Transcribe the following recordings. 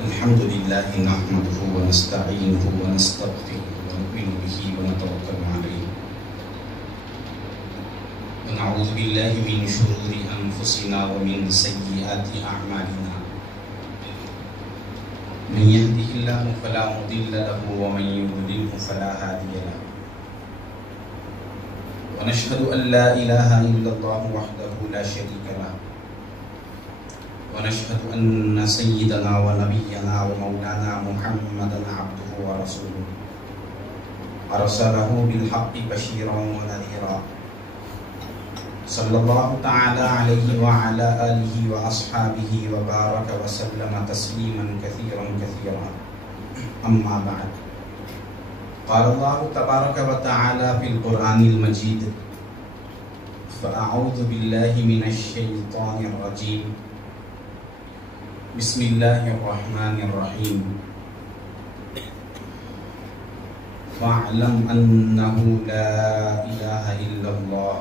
الحمد لله نحمده ونستعينه ونستغفره ونؤمن به ونتوكل عليه ونعوذ بالله من شرور أنفسنا ومن سيئات أعمالنا من يهده الله فلا مضل له ومن يضلله فلا هادي له ونشهد أن لا إله إلا الله وحده لا شريك له ونشهد أن سيدنا ونبينا ومولانا محمدا عبده ورسوله أرسله بالحق بشيرا ونذيرا صلى الله تعالى عليه وعلى آله وأصحابه وبارك وسلم تسليما كثيرا كثيرا أما بعد قال الله تبارك وتعالى في القرآن المجيد فأعوذ بالله من الشيطان الرجيم بسم الله الرحمن الرحيم فاعلم أنه لا إله إلا الله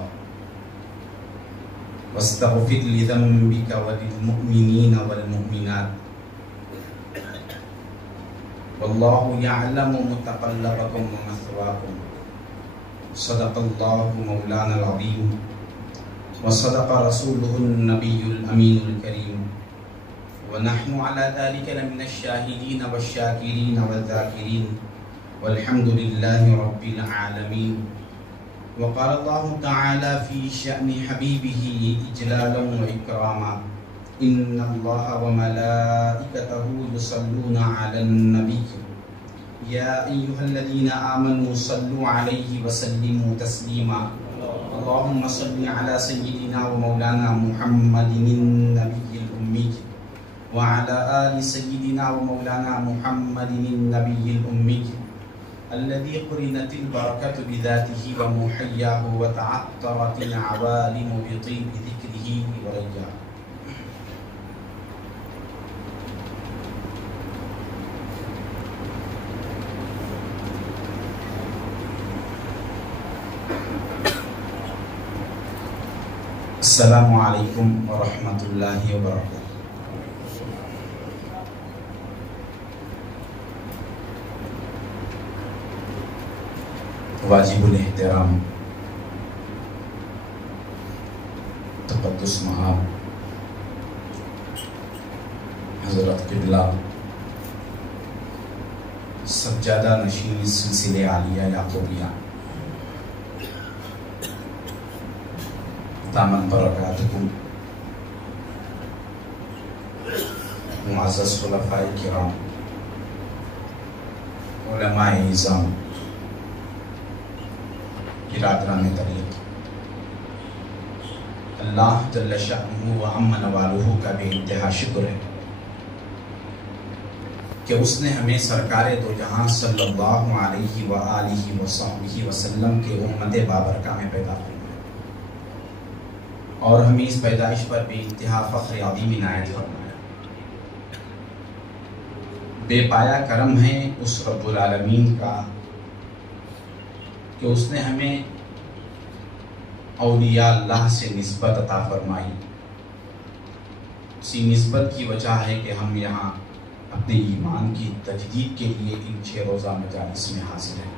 واستغفر لذنبك وللمؤمنين والمؤمنات والله يعلم متقلبكم ومثواكم صدق الله مولانا العظيم وصدق رسوله النبي الأمين الكريم ونحن على ذلك لمن الشاهدين والشاكرين والذاكرين والحمد لله رب العالمين. وقال الله تعالى في شأن حبيبه إجلالا وإكراما إن الله وملائكته يصلون على النبي يا أيها الذين آمنوا صلوا عليه وسلموا تسليما اللهم صل على سيدنا ومولانا محمد النبي الأمي وعلى آل سيدنا ومولانا محمد النبي الأمي الذي قرنت البركة بذاته ومحياه وتعطرت العوالم بطيب ذكره ورياه. السلام علیکم ورحمۃ اللہ وبرکاتہ. واجب الاحترام تقدس مآب حضرت قبلہ سجادہ نشین سلسلے عالیہ یعقوبیہ دامن برکاتکم، معزز خلفاء کرام، علماء نظام، برادران طریق، اللہ جل شأنہ و عم نوالہ کا بے انتہا شکر ہے کہ اس نے ہمیں سرکار دو جہاں صلی اللہ علیہ وآلہ وصحبہ وسلم کے امت بابرکہ میں پیدا فرمایا اور ہمیں اس پیدائش پر بے انتہا فخر عظیم عنایت فرمایا. بے پایا کرم ہے اس رب العالمین کا کہ اس نے ہمیں اولیاء اللہ سے نسبت عطا فرمائی. اسی نسبت کی وجہ ہے کہ ہم یہاں اپنے ایمان کی تجدید کے لیے ان 6 روزہ مجالس میں حاضر ہیں.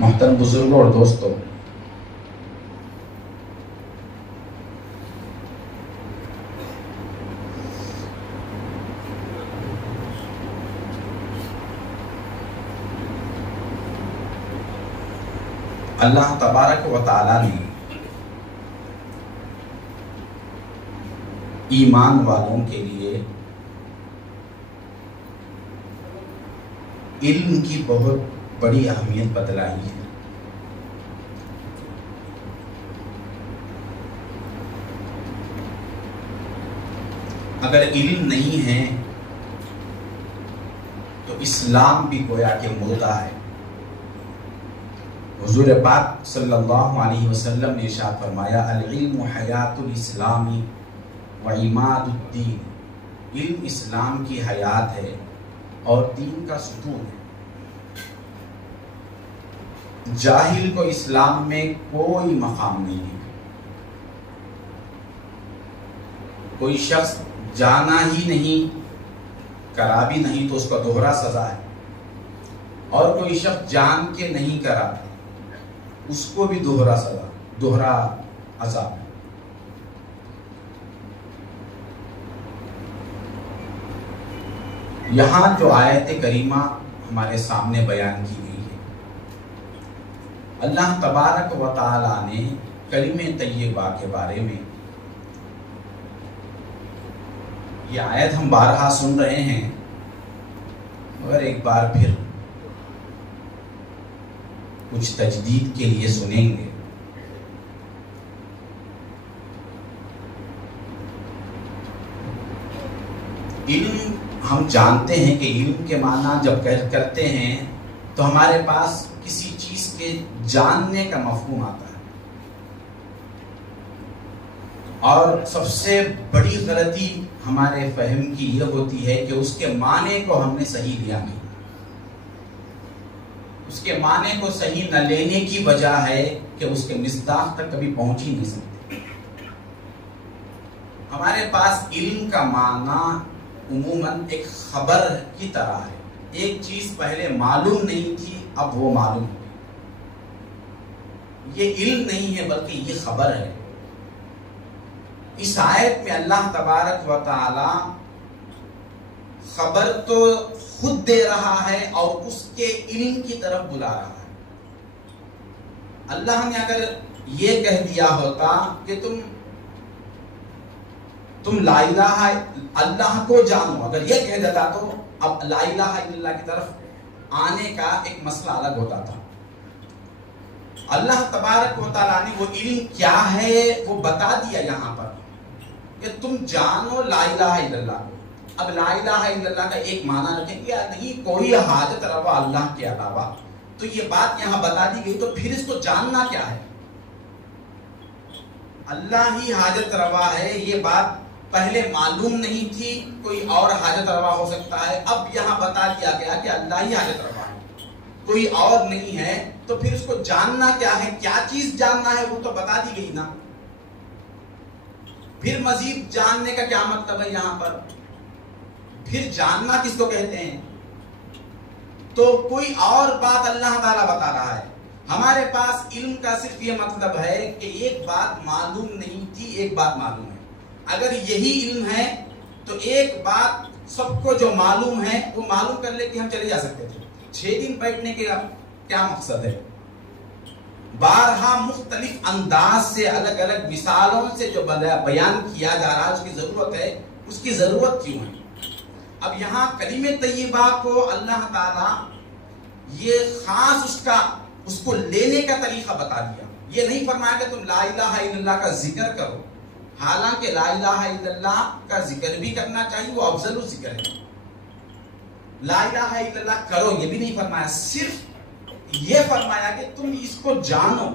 محترم بزرگوں اور دوستوں، اللہ تبارک و تعالی نے ایمان والوں کے لیے علم کی بہت بڑی اہمیت بتلائی ہے. اگر علم نہیں ہے تو اسلام بھی گویا کہ مردہ ہے. حضور پاک صلی اللہ علیہ وسلم نے ارشاد فرمایا العلم حیات الاسلام و عماد الدین. علم اسلام کی حیات ہے اور دین کا ستون ہے. جاہل کو اسلام میں کوئی مقام نہیں ہے. کوئی شخص جانا ہی نہیں، کرا بھی نہیں تو اس کا دوہرا سزا ہے، اور کوئی شخص جان کے نہیں کرا اس کو بھی دوہرا سزا، دوہرا عذاب. یہاں جو آیت کریمہ ہمارے سامنے بیان کی گئی ہے، اللہ تبارک و تعالی نے کلمہ طیبہ کے بارے میں، یہ آیت ہم بارہا سن رہے ہیں مگر ایک بار پھر کچھ تجدید کے لیے سنیں گے. علم ہم جانتے ہیں کہ علم کے معنی جب کرتے ہیں تو ہمارے پاس کسی چیز کے جاننے کا مفہوم آتا ہے، اور سب سے بڑی غلطی ہمارے فہم کی یہ ہوتی ہے کہ اس کے معنی کو ہم نے صحیح لیا نہیں. اس کے معنی کو صحیح نہ لینے کی وجہ ہے کہ اس کے مصداق تک کبھی پہنچ ہی نہیں سکتے. ہمارے پاس علم کا معنی عموماً ایک خبر کی طرح ہے. ایک چیز پہلے معلوم نہیں تھی، اب وہ معلوم ہے. یہ علم نہیں ہے بلکہ یہ خبر ہے. اس آیت میں اللہ تبارک و تعالی خبر تو خود دے رہا ہے اور اس کے علم کی طرف بلا رہا ہے. اللہ نے اگر یہ کہہ دیا ہوتا کہ تم لا الہ اللہ کو جانو، اگر یہ کہہ دیتا تو اب لا الہ الا اللہ کی طرف آنے کا ایک مسئلہ الگ ہوتا تھا. اللہ تبارک و تعالیٰ نے وہ علم کیا ہے وہ بتا دیا یہاں پر کہ تم جانو لا الہ الا اللہ. اب لا الہ الا اللہ کا ایک معنی رکھیں کہ نہیں کوئی حاجت روا اللہ کے علاوہ، تو یہ بات یہاں بتا دی گئی، تو پھر اس کو جاننا کیا ہے؟ اللہ ہی حاجت روا ہے، یہ بات پہلے معلوم نہیں تھی، کوئی اور حاجت روا ہو سکتا ہے. اب یہاں بتا دیا گیا کہ اللہ ہی حاجت روا ہے، کوئی اور نہیں ہے، تو پھر اس کو جاننا کیا ہے؟ کیا چیز جاننا ہے وہ تو بتا دی گئی نا. پھر مزید جاننے کا کیا مطلب ہے یہاں پر؟ پھر جاننا کس کو کہتے ہیں؟ تو کوئی اور بات اللہ تعالیٰ بتا رہا ہے. ہمارے پاس علم کا صرف یہ مطلب ہے کہ ایک بات معلوم نہیں تھی، ایک بات معلوم ہے. اگر یہی علم ہے تو ایک بات سب کو جو معلوم ہے وہ معلوم کر لے کے ہم چلے جا سکتے تھے. 6 دن بیٹھنے کے کیا مقصد ہے؟ بارہا مختلف انداز سے الگ الگ مثالوں سے جو بیان کیا جا رہا ہے اس کی ضرورت ہے. اس کی ضرورت کیوں ہے؟ اب یہاں کلمہ طیبہ کو اللہ تعالی یہ خاص اس کو لینے کا طریقہ بتا دیا. یہ نہیں فرمایا کہ تم لا الہ الا اللہ کا ذکر کرو، حالانکہ لا الہ الا اللہ کا ذکر بھی کرنا چاہیے، وہ افضل الذکر ہے. لا الہ الا اللہ کرو یہ بھی نہیں فرمایا، صرف یہ فرمایا کہ تم اس کو جانو.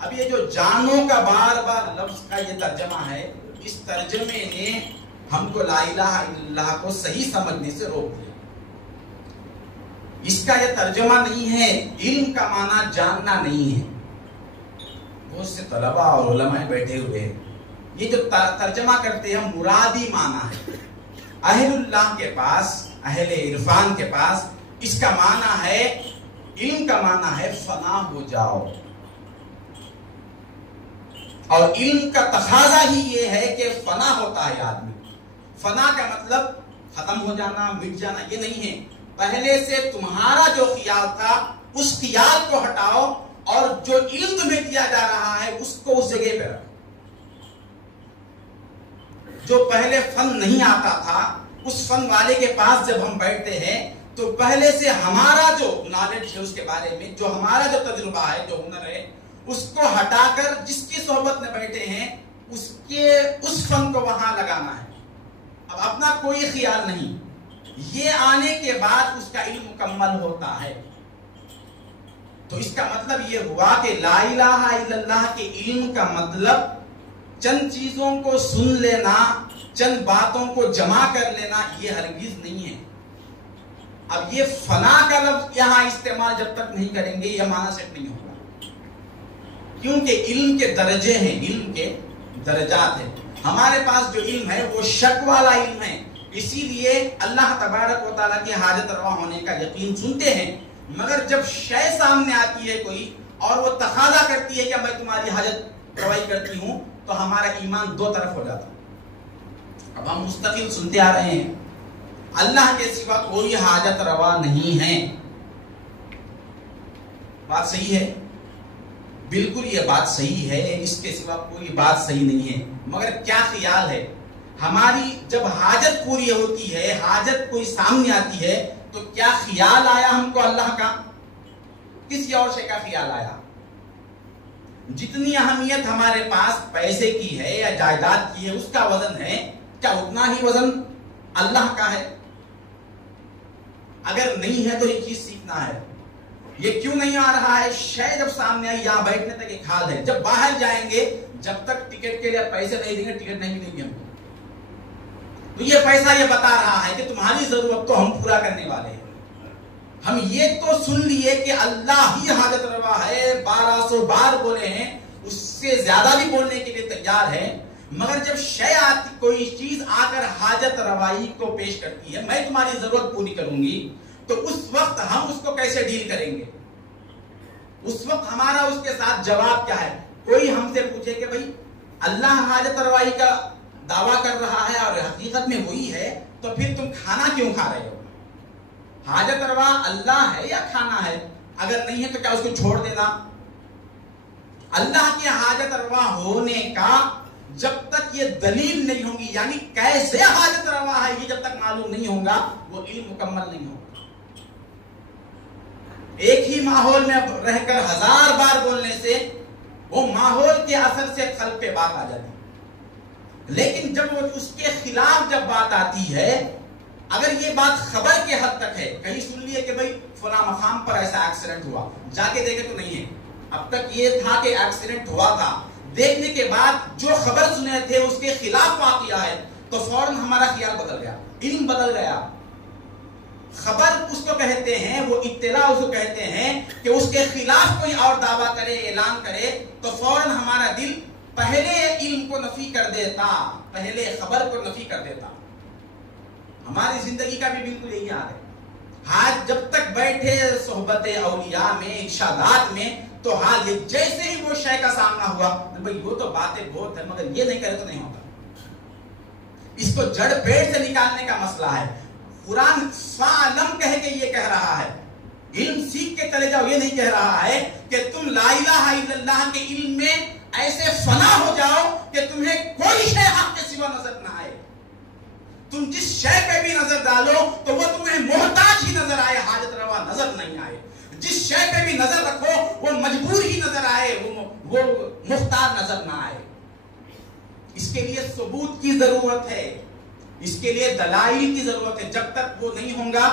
اب یہ جو جانو کا بار بار لفظ کا یہ ترجمہ ہے، اس ترجمے نے ہم کو لا الہ الا اللہ کو صحیح سمجھنے سے روک دیا. اس کا یہ ترجمہ نہیں ہے، علم کا معنی جاننا نہیں ہے. بہت سے طلبہ اور علماء بیٹھے ہوئے ہیں، یہ جو ترجمہ کرتے ہیں مرادی معنی ہے. اہل اللہ کے پاس، اہل عرفان کے پاس اس کا معنی ہے، علم کا معنی ہے فنا ہو جاؤ. اور علم کا تقاضا ہی یہ ہے کہ فنا ہوتا ہے آدمی. فنا کا مطلب ختم ہو جانا، مٹ جانا یہ نہیں ہے. پہلے سے تمہارا جو خیال تھا اس خیال کو ہٹاؤ اور جو علم تمہیں دیا جا رہا ہے اس کو اس جگہ پہ رکھو. جو پہلے فن نہیں آتا تھا اس فن والے کے پاس جب ہم بیٹھتے ہیں تو پہلے سے ہمارا جو نالج ہے اس کے بارے میں، جو ہمارا جو تجربہ ہے، جو ہنر ہے، اس کو ہٹا کر جس کی صحبت میں بیٹھے ہیں اس فن کو وہاں لگانا ہے. اب اپنا کوئی خیال نہیں. یہ آنے کے بعد اس کا علم مکمل ہوتا ہے. تو اس کا مطلب یہ ہوا کہ لا الہ الا اللہ کے علم کا مطلب چند چیزوں کو سن لینا، چند باتوں کو جمع کر لینا، یہ ہرگز نہیں ہے. اب یہ فنا کا لفظ یہاں استعمال جب تک نہیں کریں گے یہ معنی سیٹ نہیں ہوگا، کیونکہ علم کے درجے ہیں، علم کے درجات ہیں. ہمارے پاس جو علم ہے وہ شک والا علم ہے، اسی لیے اللہ تبارک و تعالیٰ کی حاجت روا ہونے کا یقین سنتے ہیں، مگر جب شے سامنے آتی ہے کوئی اور وہ تقاضا کرتی ہے کہ میں تمہاری حاجت روائی کرتی ہوں، تو ہمارا ایمان دو طرف ہو جاتا ہے. اب ہم مستقل سنتے آ رہے ہیں اللہ کے سوا کوئی حاجت روا نہیں ہے. بات صحیح ہے، بالکل یہ بات صحیح ہے، اس کے سوا کوئی بات صحیح نہیں ہے. مگر کیا خیال ہے، ہماری جب حاجت پوری ہوتی ہے، حاجت کوئی سامنے آتی ہے، تو کیا خیال آیا ہم کو اللہ کا، کسی اور شے کا خیال آیا؟ جتنی اہمیت ہمارے پاس پیسے کی ہے یا جائیداد کی ہے اس کا وزن ہے، کیا اتنا ہی وزن اللہ کا ہے؟ اگر نہیں ہے تو یہ چیز سیکھنا ہے. یہ کیوں نہیں آ رہا ہے؟ شے جب سامنے آئی یہاں بیٹھنے تک ایک حال ہے، جب باہر جائیں گے جب تک ٹکٹ کے لیے پیسے نہیں دیں گے ٹکٹ نہیں دیں گے ہم کو. تو یہ پیسہ یہ بتا رہا ہے کہ تمہاری ضرورت تو ہم پورا کرنے والے ہیں. ہم یہ تو سن لیے کہ اللہ ہی حاجت روا ہے، 1200 بار بولے ہیں، اس سے زیادہ بھی بولنے کے لیے تیار ہے. مگر جب شے آتی، کوئی چیز آ کر حاجت روائی کو پیش کرتی ہے، میں تمہاری ضرورت پوری کروں گی، تو اس وقت ہم اس کو کیسے ڈیل کریں گے؟ اس وقت ہمارا اس کے ساتھ جواب کیا ہے؟ کوئی ہم سے پوچھے کہ بھئی اللہ حاجت روائی کا دعویٰ کر رہا ہے اور حقیقت میں وہی ہے، تو پھر تم کھانا کیوں کھا رہے ہو؟ حاجت روا اللہ ہے یا کھانا ہے؟ اگر نہیں ہے تو کیا اس کو چھوڑ دینا؟ اللہ کی حاجت روا ہونے کا جب تک یہ دلیل نہیں ہوگی، یعنی کیسے حاجت روا ہے یہ جب تک معلوم نہیں ہوگا، وہ علم مکمل نہیں ہوگا. ایک ہی ماحول میں رہ کر 1000 بار بولنے سے وہ ماحول کے اثر سے قلب پہ بات آ جاتی ہے، لیکن جب وہ اس کے خلاف جب بات آتی ہے، اگر یہ بات خبر کے حد تک ہے، کہیں سن لیے کہ بھئی فلاں مقام پر ایسا ایکسیڈنٹ ہوا، جا کے دیکھے تو نہیں ہے، اب تک یہ تھا کہ ایکسیڈنٹ ہوا تھا، دیکھنے کے بعد جو خبر سنے تھے اس کے خلاف واقعہ ہے، تو فوراً ہمارا خیال بدل گیا، علم بدل گیا. خبر اس کو کہتے ہیں، وہ اطلاع اس کو کہتے ہیں کہ اس کے خلاف کوئی اور دعویٰ کرے، اعلان کرے، تو فوراً ہمارا دل پہلے علم کو نفی کر دیتا، پہلے خبر کو نفی کر دیتا. ہماری زندگی کا بھی بالکل یہی حال ہے. آج جب تک بیٹھے صحبت اولیاء میں، ارشادات میں، تو حال یہ جیسے ہی وہ شے کا سامنا ہوا، بھئی وہ تو باتیں بہت ہیں مگر یہ نہیں کرے تو نہیں ہوتا. اس کو جڑ پیڑ سے نکالنے کا مسئلہ ہے. قرآن فَعْلَمْ کہہ کے یہ کہہ رہا ہے، علم سیکھ کے چلے جاؤ، یہ نہیں کہہ رہا ہے کہ تم لا الہ الا اللہ کے علم میں ایسے فنا ہو جاؤ کہ تمہیں کوئی شے حق کے سوا نظر نہ آئے. تم جس شے پہ بھی نظر ڈالو تو وہ تمہیں محتاج ہی نظر آئے، حاجت روا نظر نہیں آئے. جس شے پہ بھی نظر رکھو وہ مجبور ہی نظر آئے، وہ محتاج نظر نہ آئے. اس کے لیے ثبوت کی ضرورت ہے، اس کے لیے دلائل کی ضرورت ہے. جب تک وہ نہیں ہوگا،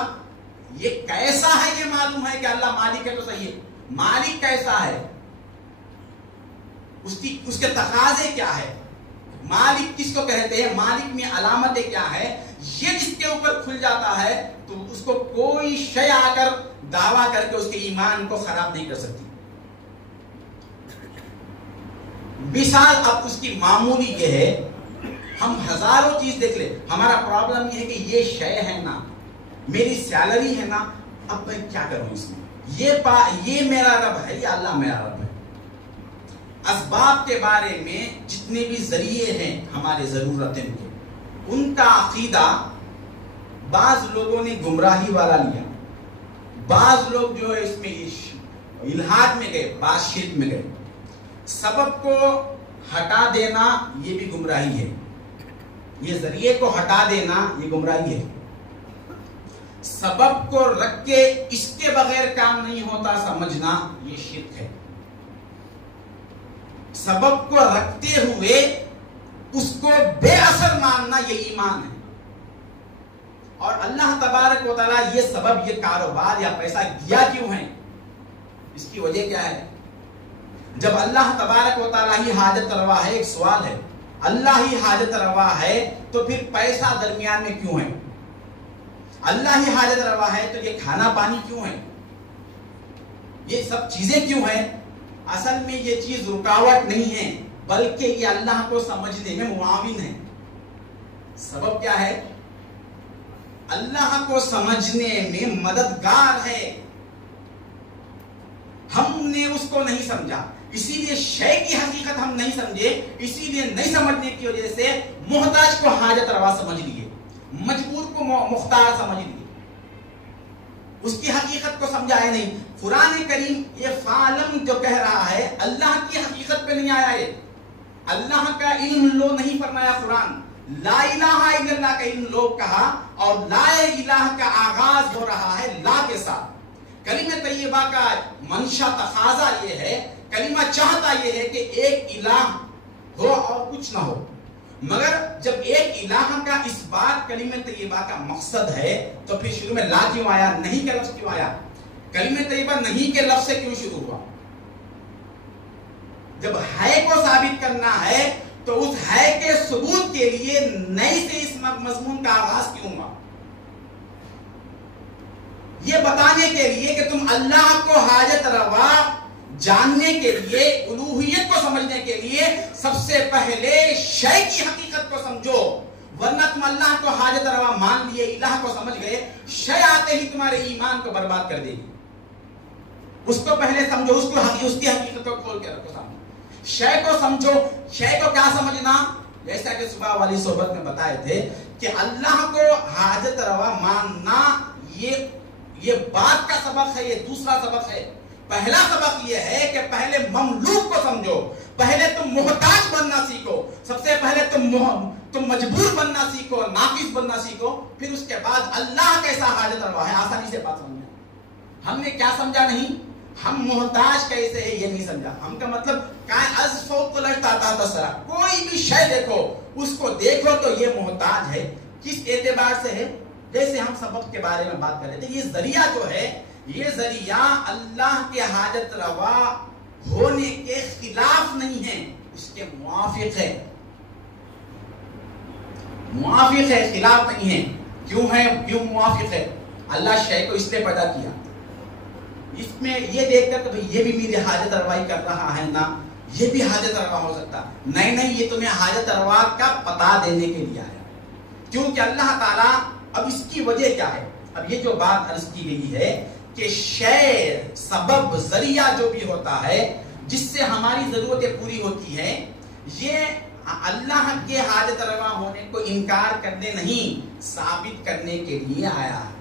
یہ کیسا ہے یہ معلوم ہے کہ اللہ مالک ہے تو صحیح ہے، مالک کیسا ہے، اس کے تقاضے کیا ہے، مالک کس کو کہتے ہیں، مالک میں علامتیں کیا ہے، یہ جس کے اوپر کھل جاتا ہے تو اس کو کوئی شے آ کر دعویٰ کر کے اس کے ایمان کو خراب نہیں کر سکتی. مثال اب اس کی معمولی یہ ہے، ہم ہزاروں چیز دیکھ لیں، ہمارا پرابلم یہ ہے کہ یہ شے ہے نا، میری سیلری ہے نا، اب میں کیا کروں اس میں، یہ میرا رب ہے یا اللہ میرا رب ہے. اسباب کے بارے میں جتنے بھی ذریعے ہیں ہمارے ضرورتیں کے، ان کا عقیدہ بعض لوگوں نے گمراہی والا لیا، بعض لوگ جو ہے اس میں الحاد میں گئے، بعض شرک میں گئے. سبب کو ہٹا دینا یہ بھی گمراہی ہے، یہ ذریعے کو ہٹا دینا یہ گمراہی ہے. سبب کو رکھ کے اس کے بغیر کام نہیں ہوتا سمجھنا یہ شرک ہے. سبب کو رکھتے ہوئے اس کو بے اثر ماننا یہ ایمان ہے. اور اللہ تبارک و تعالیٰ یہ سبب، یہ کاروبار یا پیسہ دیا کیوں ہے، اس کی وجہ کیا ہے؟ جب اللہ تبارک و تعالیٰ ہی حاجت روا ہے، ایک سوال ہے، اللہ ہی حاجت روا ہے تو پھر پیسہ درمیان میں کیوں ہے؟ اللہ ہی حاجت روا ہے تو یہ کھانا پانی کیوں ہے، یہ سب چیزیں کیوں ہیں؟ اصل میں یہ چیز رکاوٹ نہیں ہے بلکہ یہ اللہ کو سمجھنے میں معاون ہے۔ سبب کیا ہے؟ اللہ کو سمجھنے میں مددگار ہے۔ ہم نے اس کو نہیں سمجھا، اسی لیے شے کی حقیقت ہم نہیں سمجھے، اسی لیے نہیں سمجھنے کی وجہ سے محتاج کو حاجت روا سمجھ لیے، مجبور کو مختار سمجھ لیے، اس کی حقیقت کو سمجھا ہے نہیں۔ قرآن کریم یہ فعلم جو کہہ رہا ہے اللہ کی حقیقت پہ نہیں آیا ہے، اللہ کا علم لو نہیں فرمایا قرآن، لا الہ الا اللہ کا علم لو کہا، اور لا الہ کا آغاز ہو رہا ہے لا کے ساتھ۔ کلمہ طیبہ کا منشا تقاضا یہ ہے، کلمہ چاہتا یہ ہے کہ ایک الہ ہو اور کچھ نہ ہو، مگر جب ایک الہ کا اس بات کلمہ طیبہ کا مقصد ہے تو پھر شروع میں لا کیوں آیا، نہیں کا لفظ کیوں آیا؟ کلمہ طیبہ نہیں کے لفظ سے کیوں شروع ہوا؟ جب ہے کو ثابت کرنا ہے تو اس ہے کے ثبوت کے لیے نئی سے اس مضمون کا آغاز کیوں ہوا؟ یہ بتانے کے لیے کہ تم اللہ کو حاجت روا جاننے کے لیے، الوہیت کو سمجھنے کے لیے سب سے پہلے شے کی حقیقت کو سمجھو، ورنہ تم اللہ کو حاجت روا مان لیے، الہ کو سمجھ گئے، شے آتے ہی تمہارے ایمان کو برباد کر دے گی۔ اس کو پہلے سمجھو، اس کی حقیقت کو کھول کے رکھو سامنے، شے کو سمجھو۔ شے کو کیا سمجھنا؟ جیسا کہ صبح والی صحبت میں بتائے تھے کہ اللہ کو حاجت روا ماننا یہ بات کا سبق ہے، یہ دوسرا سبق ہے۔ پہلا سبق یہ ہے کہ پہلے مملوک کو سمجھو، پہلے تم محتاج بننا سیکھو، سب سے پہلے تم مجبور بننا سیکھو، ناقص بننا سیکھو، پھر اس کے بعد اللہ کیسا حاجت روا ہے آسانی سے بات سمجھنا۔ ہم نے کیا سمجھا نہیں؟ ہم محتاج کیسے ہے یہ نہیں سمجھا۔ ہم کا مطلب از فوق تسرا، کوئی بھی شے دیکھو، اس کو دیکھو تو یہ محتاج ہے۔ کس اعتبار سے ہے؟ جیسے ہم سبق کے بارے میں بات کر رہے تھے، یہ ذریعہ جو ہے، یہ ذریعہ اللہ کے حاجت روا ہونے کے خلاف نہیں ہے، اس کے موافق ہے، موافق ہے، خلاف نہیں ہے۔ کیوں ہے؟ کیوں موافق ہے؟ اللہ شے کو اس لیے پیدا کیا، اس میں یہ دیکھ کر کہ یہ بھی میری حاجت روائی کر رہا ہے نا، یہ بھی حاجت روا ہو سکتا، نہیں، یہ تمہیں حاجت روا کا پتہ دینے کے لیے آیا، کیونکہ اللہ تعالیٰ، اب اس کی وجہ کیا ہے؟ اب یہ جو بات عرض کی گئی ہے کہ شے، سبب، ذریعہ جو بھی ہوتا ہے جس سے ہماری ضرورتیں پوری ہوتی ہیں، یہ اللہ کے حاجت روا ہونے کو انکار کرنے نہیں، ثابت کرنے کے لیے آیا ہے۔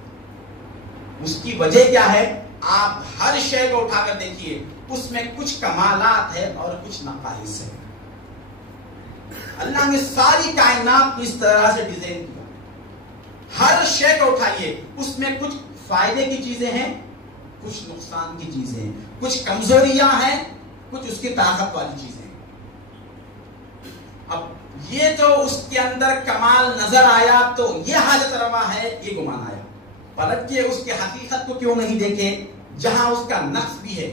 اس کی وجہ کیا ہے؟ آپ ہر شے کو اٹھا کر دیکھیے، اس میں کچھ کمالات ہے اور کچھ نقائص ہے۔ اللہ نے ساری کائنات کو اس طرح سے ڈیزائن کیا، ہر شے کو اٹھائیے، اس میں کچھ فائدے کی چیزیں ہیں، کچھ نقصان کی چیزیں ہیں، کچھ کمزوریاں ہیں، کچھ اس کی طاقت والی چیزیں ہیں۔ اب یہ جو اس کے اندر کمال نظر آیا تو یہ حاجت روا ہے، یہ گمان آیا۔ پلٹ کے اس کی حقیقت کو کیوں نہیں دیکھے جہاں اس کا نقص بھی ہے،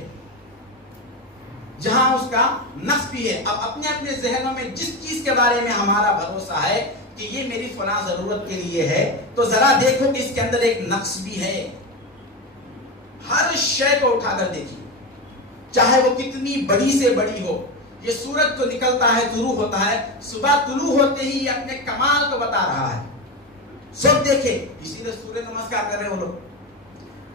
جہاں اس کا نقص بھی ہے۔ اب اپنے اپنے ذہنوں میں جس چیز کے بارے میں ہمارا بھروسہ ہے کہ یہ میری فلاں ضرورت کے لیے ہے، تو ذرا دیکھو کہ اس کے اندر ایک نقص بھی ہے۔ ہر شے کو اٹھا کر دیکھیے، چاہے وہ کتنی بڑی سے بڑی ہو۔ یہ سورج جو نکلتا ہے، طلوع ہوتا ہے، صبح طلوع ہوتے ہی یہ اپنے کمال کو بتا رہا ہے، سب دیکھے، اسی لیے سورج نمسکار کر رہے ہیں وہ لوگ،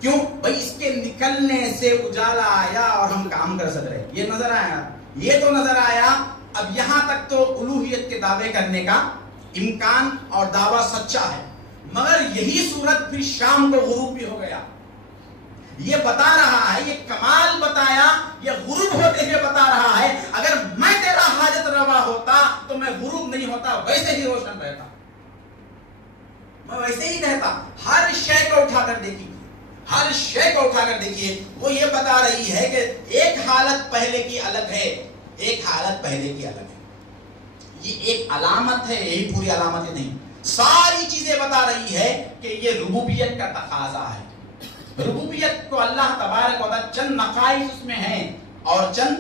کیوں؟ بھائی اس کے نکلنے سے اجالا آیا اور ہم کام کر سک رہے، یہ نظر آیا، یہ تو نظر آیا۔ اب یہاں تک تو الوہیت کے دعوے کرنے کا امکان اور دعویٰ سچا ہے، مگر یہی صورت پھر شام کو غروب بھی ہو گیا۔ یہ بتا رہا ہے، یہ کمال بتایا، یہ غروب ہوتے ہوئے بتا رہا ہے، اگر میں تیرا حاجت روا ہوتا تو میں غروب نہیں ہوتا، ویسے ہی روشن رہتا، میں ویسے ہی رہتا۔ ہر شے کو اٹھا کر دیکھیے، ہر شے کو اٹھا کر دیکھیے، وہ یہ بتا رہی ہے کہ ایک حالت پہلے کی الگ ہے، ایک حالت پہلے کی الگ ہے۔ یہ ایک علامت ہے، یہی پوری علامت نہیں، ساری چیزیں بتا رہی ہے کہ یہ ربوبیت کا تقاضا ہے۔ ربوبیت کو اللہ تبارک و تعالی چند نقائص اس میں ہیں، اور چند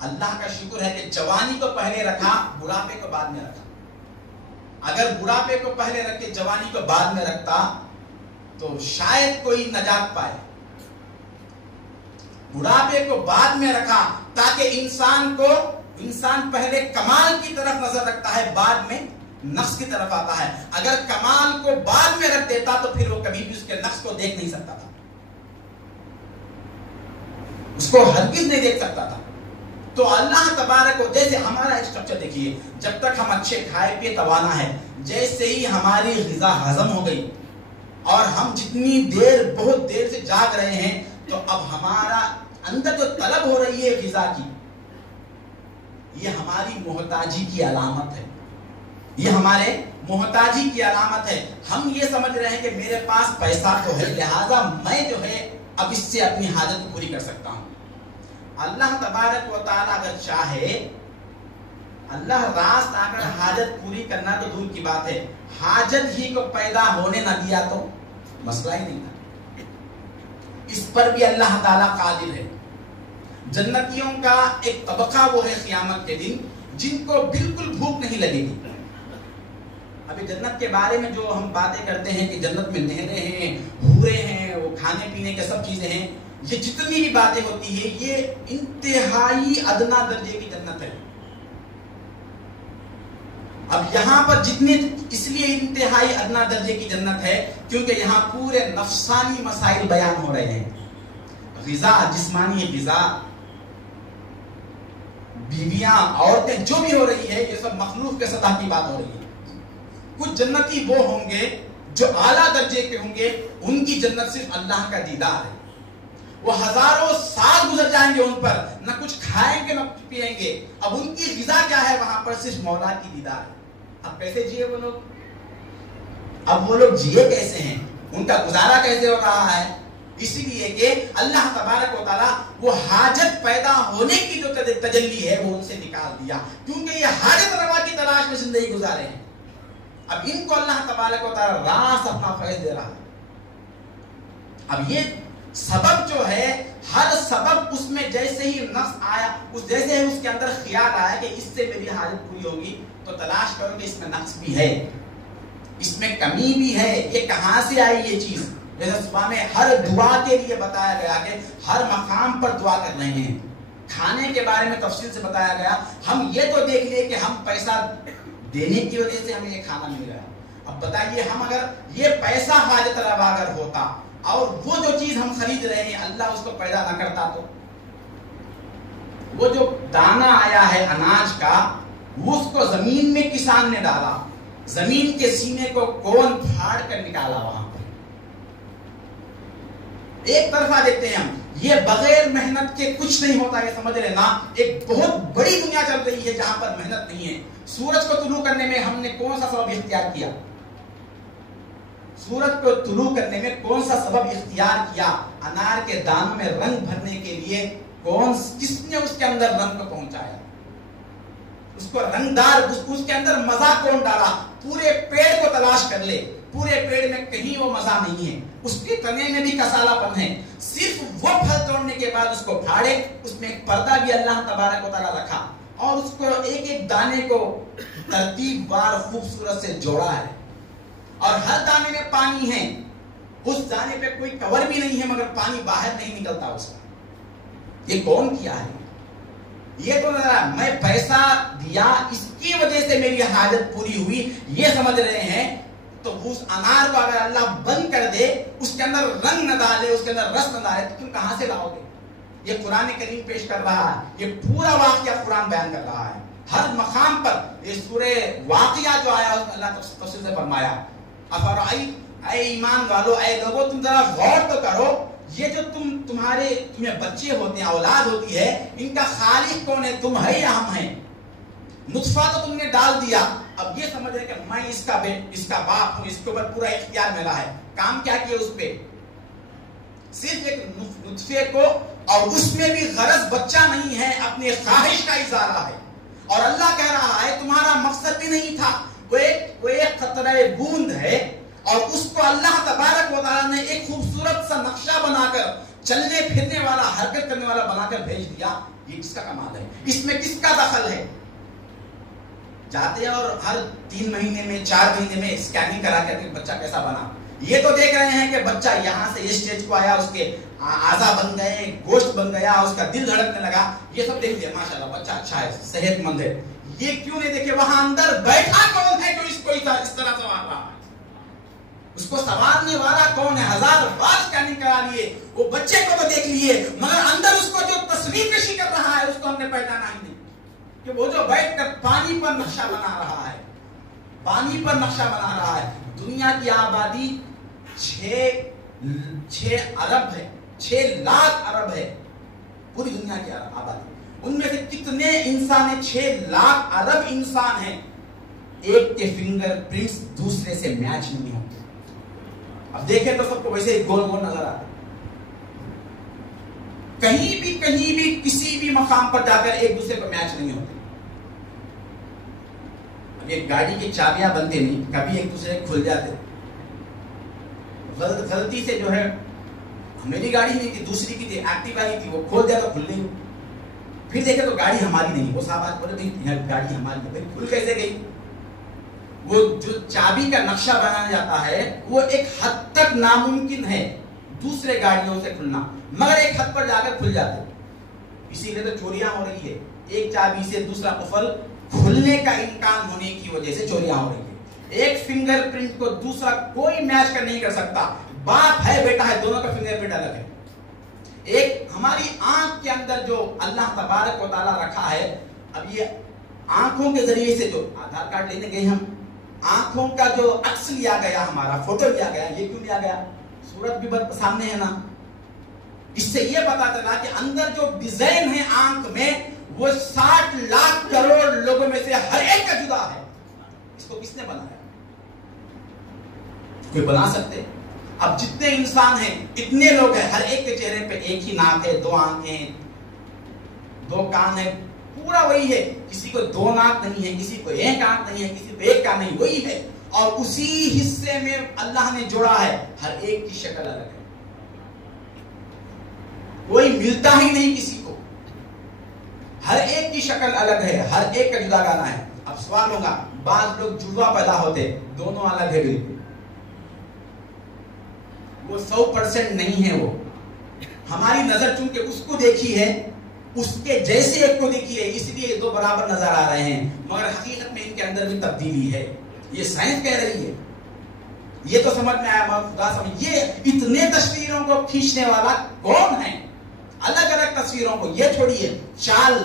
اللہ کا شکر ہے کہ جوانی کو پہلے رکھا، بڑھاپے کو بعد میں رکھا۔ اگر بڑھاپے کو پہلے رکھ کے جوانی کو بعد میں رکھتا تو شاید کوئی نجات پائے. بڑھاپے کو بعد میں رکھا تاکہ انسان پہلے کمال کی طرف نظر رکھتا ہے، بعد میں نقص کی طرف آتا ہے. اگر کمال کو بعد میں رکھ دیتا تو پھر وہ کبھی بھی اس کے نقص کو دیکھ نہیں سکتا تھا، اس کو ہرگز نہیں دیکھ سکتا تھا. تو اللہ تبارک کو جیسے ہمارا اسٹرکچر دیکھیے، جب تک ہم اچھے کھائے پیے توانا ہے، جیسے ہی ہماری غذا ہضم ہو گئی اور ہم جتنی دیر بہت دیر سے جاگ رہے ہیں، تو اب ہمارا اندر جو طلب ہو رہی ہے غذا کی، یہ ہماری محتاجی کی علامت ہے. یہ ہمارے محتاجی کی علامت ہے. ہم یہ سمجھ رہے ہیں کہ میرے پاس پیسہ تو ہے، لہذا میں جو ہے اب اس سے اپنی حاجت کو پوری کر سکتا ہوں. اللہ تبارک و تعالیٰ اگر چاہے، اللہ راست اگر حاجت پوری کرنا تو دور کی بات ہے، حاجت ہی کو پیدا ہونے نہ دیا تو مسئلہ ہی نہیں تھا. اس پر بھی اللہ تعالیٰ قادر ہے. جنتیوں کا ایک طبقہ وہ ہے قیامت کے دن جن کو بالکل بھوک نہیں لگے گی. ابھی جنت کے بارے میں جو ہم باتیں کرتے ہیں کہ جنت میں نہریں ہیں، حوریں ہیں، وہ کھانے پینے کے سب چیزیں ہیں، یہ جتنی بھی باتیں ہوتی ہیں یہ انتہائی ادنا درجے کی جنت ہے. اب یہاں پر جتنے اس لیے انتہائی ادنا درجے کی جنت ہے کیونکہ یہاں پورے نفسانی مسائل بیان ہو رہے ہیں. غذا، جسمانی غذا، بیویاں، عورتیں جو بھی ہو رہی ہے، یہ سب مخلوق کے سطح کی بات ہو رہی ہے. کچھ جنتی وہ ہوں گے جو اعلیٰ درجے کے ہوں گے، ان کی جنت صرف اللہ کا دیدار ہے. وہ ہزاروں سال گزر جائیں گے ان پر، نہ کچھ کھائیں گے نہ پیئیں گے. اب ان کی غذا کیا ہے؟ وہاں پر صرف مولا کی دیدار ہے. اب کیسے جیے وہ لوگ؟ اب وہ لوگ جیے کیسے ہیں؟ ان کا گزارا کیسے ہو رہا ہے؟ اسی لیے کہ اللہ تبارک و تعالیٰ وہ حاجت پیدا ہونے کی جو تجلی ہے وہ ان سے نکال دیا، کیونکہ یہ حاجت روا کی تلاش میں زندگی گزارے ہیں. اب ان کو اللہ تبارک و تعالیٰ راست اپنا فیض دے رہا ہے. اب یہ سبب جو ہے، ہر سبب اس میں جیسے ہی نفس آیا، جیسے ہی اس کے اندر خیال آیا کہ اس سے میری حاجت پوری ہوگی، تو تلاش کرو کہ اس میں نقص بھی ہے، اس میں کمی بھی ہے. یہ کہاں سے آئی یہ چیز؟ جیسے صبح میں ہر دعا کے لیے بتایا گیا کہ ہر مقام پر دعا کر رہے ہیں. کھانے کے بارے میں تفصیل سے بتایا گیا. ہم یہ تو دیکھ لیے کہ ہم پیسہ دینے کی وجہ سے ہمیں یہ کھانا مل رہا ہے. اب بتائیے ہم اگر یہ پیسہ حاجت روا اگر ہوتا اور وہ جو چیز ہم خرید رہے ہیں اللہ اس کو پیدا نہ کرتا، تو وہ جو دانہ آیا ہے اناج کا، وہ اس کو زمین میں کسان نے ڈالا، زمین کے سینے کو کون پھاڑ کر نکالا وہاں پر. ایک طرفہ دیکھتے ہیں ہم، یہ بغیر محنت کے کچھ نہیں ہوتا، یہ سمجھ رہے نا. ایک بہت بڑی دنیا چل رہی ہے جہاں پر محنت نہیں ہے. سورج کو طلوع کرنے میں ہم نے کون سا سبب اختیار کیا؟ سورج کو طلوع کرنے میں کون سا سبب اختیار کیا؟ انار کے دانوں میں رنگ بھرنے کے لیے کس نے اس کے اندر رنگ کو پہنچایا؟ اس کو رنگدار، اس کے اندر مزہ کون ڈالا؟ پورے پیڑ کو تلاش کر لے، پورے پیڑ میں کہیں وہ مزہ نہیں ہے. اس کے تنے میں بھی کسالہ پن ہے. صرف وہ پھل توڑنے کے بعد اس کو پھاڑے، اس میں ایک پردہ بھی اللہ تبارک و تعالیٰ رکھا اور اس کو ایک ایک دانے کو ترتیب وار خوبصورت سے جوڑا ہے. اور ہر دانے میں پانی ہے، اس دانے پہ کوئی کور بھی نہیں ہے مگر پانی باہر نہیں نکلتا اس کا. یہ کون کیا ہے؟ یہ تو میں پیسہ دیا اس کی وجہ سے میری حاجت پوری ہوئی یہ سمجھ رہے ہیں. تو اس انار کو اگر اللہ بند کر دے، اس کے اندر رنگ نہ ڈالے، اس کے اندر رس نہ ڈالے، تو تم کہاں سے لاؤ گے؟ یہ قرآن کریم پیش کر رہا ہے، یہ پورا واقعہ قرآن بیان کر رہا ہے. ہر مقام پر یہ سورہ واقعہ جو آیا اس میں اللہ تفصیل سے فرمایا. اے ایمان والو، اے لوگو، تم ذرا غور تو کرو، یہ جو تمہیں بچے ہوتے ہیں، اولاد ہوتی ہے، ان کا خالق کون ہے؟ تم ہے یا ہم ہیں؟ نطفہ تو تم نے ڈال دیا، اب یہ سمجھ رہے کہ میں اس کا باپ ہوں، اس کے اوپر پورا اختیار ملا ہے. کام کیا کیا اس پہ؟ صرف ایک نطفے کو، اور اس میں بھی غرض بچہ نہیں ہے، اپنی خواہش کا اظہار ہے. اور اللہ کہہ رہا ہے تمہارا مقصد بھی نہیں تھا، وہ ایک قطرہ بوند ہے، اور اس کو اللہ تبارک و تعالیٰ نے ایک خوبصورت سا نقشہ بنا کر، چلنے پھرنے والا، حرکت کرنے والا بنا کر بھیج دیا. یہ کس کا کمال ہے؟ اس میں کس کا دخل ہے؟ جاتے ہیں اور ہر 3 مہینے میں 4 مہینے میں اسکیننگ کرا کے بچہ کیسا بنا. یہ تو دیکھ رہے ہیں کہ بچہ یہاں سے یہ اسٹیج کو آیا, اس کے اعضا بن گئے, گوشت بن گیا, اس کا دل دھڑکنے لگا, یہ سب دیکھ لیا ماشاءاللہ بچہ اچھا ہے, صحت مند ہے. یہ کیوں نہیں دیکھے وہاں اندر بیٹھا کون ہے جو اس کو اس طرح سوار رہا ہے, اس کو سوارنے والا کون ہے. 1000 بار اسکیننگ کرا لیے, وہ بچے کو تو دیکھ لیے, مگر اندر اس کو جو تصویر کشی کر رہا ہے اس کو ہم نے پہچانا ہی نہیں, کہ وہ جو بیٹھ کر پانی پر نقشہ بنا رہا ہے, پانی پر نقشہ بنا رہا ہے. دنیا کی آبادی 6 ارب ہے, 6 لاکھ ارب ہے پوری دنیا کی آبادی. ان میں سے کتنے انسان ہیں؟ 6 لاکھ ارب انسان ہیں. ایک کے فنگر پرنٹس دوسرے سے میچ نہیں ہوتے. اب دیکھیں تو سب کو ویسے ہی گول گول نظر آتا ہے. کہیں بھی کسی بھی مقام پر جا کر ایک دوسرے کو میچ نہیں ہوتے. اب ایک گاڑی کی چابیاں بنتے نہیں, کبھی ایک دوسرے کھل جاتے. غلطی سے جو ہے, میری گاڑی نہیں تھی, دوسری کی تھی, ایکٹیوا ہی تھی, وہ کھول دیا تو کھل نہیں. پھر دیکھے تو گاڑی ہماری نہیں. وہ صاحب آج بولے نہیں گاڑی ہماری نہیں, کھل کیسے گئی؟ وہ جو چابی کا نقشہ بنایا جاتا ہے وہ ایک حد تک ناممکن ہے دوسرے گاڑیوں سے کھلنا, مگر ایک حد پر جا کر کھل جاتے. اسی لیے تو چوریاں ہو رہی ہے. ایک چابی سے دوسرا قفل کھلنے کا امکان ہونے کی وجہ سے چوریاں ہو رہی ہے. ایک فنگر پرنٹ کو دوسرا کوئی میچ کر نہیں کر سکتا. باپ ہے بیٹا ہے, دونوں کا فنگر پرنٹ الگ ہے. ایک ہماری آنکھ کے اندر جو اللہ تبارک و تعالیٰ رکھا ہے, اب یہ آنکھوں کے ذریعے سے جو آدھار کارڈ لینے گئے ہم, آنکھوں کا جو عکس لیا گیا, ہمارا فوٹو لیا گیا, یہ کیوں لیا گیا؟ صورت بھی سامنے ہے نا. اس سے یہ پتا چلا کہ اندر جو ڈیزائن ہے آنکھ میں وہ 60 لاکھ کروڑ لوگوں میں سے ہر ایک کا جدا ہے. اس کو کس نے بنایا؟ کوئی بنا سکتے؟ اب جتنے انسان ہیں اتنے لوگ ہیں, ہر ایک کے چہرے پہ ایک ہی ناک ہے, 2 آنکھیں, 2 کان ہے, پورا وہی ہے. کسی کو 2 ناک نہیں ہے, کسی کو 1 آنکھ نہیں ہے, کسی کو 1 کان نہیں, وہی ہے. اور اسی حصے میں اللہ نے جوڑا ہے. ہر ایک کی شکل الگ ہے, کوئی ملتا ہی نہیں کسی کو. ہر ایک کی شکل الگ ہے, ہر ایک کا جدا گانا ہے. اب سوال ہوگا, بعض لوگ جڑوا پیدا ہوتے, دونوں الگ ہے بالکل, وہ 100% نہیں ہے. وہ ہماری نظر چونکہ اس کو دیکھی ہے, اس کے جیسے ایک کو دیکھی ہے, اس لیے یہ 2 برابر نظر آ رہے ہیں, مگر حقیقت میں ان کے اندر بھی تبدیلی ہے. یہ سائنس کہہ رہی ہے. یہ تو سمجھ میں آیا, خدا سمجھ. یہ اتنے تصویروں کو کھینچنے والا کون ہے؟ الگ الگ تصویروں کو یہ چھوڑیے, چال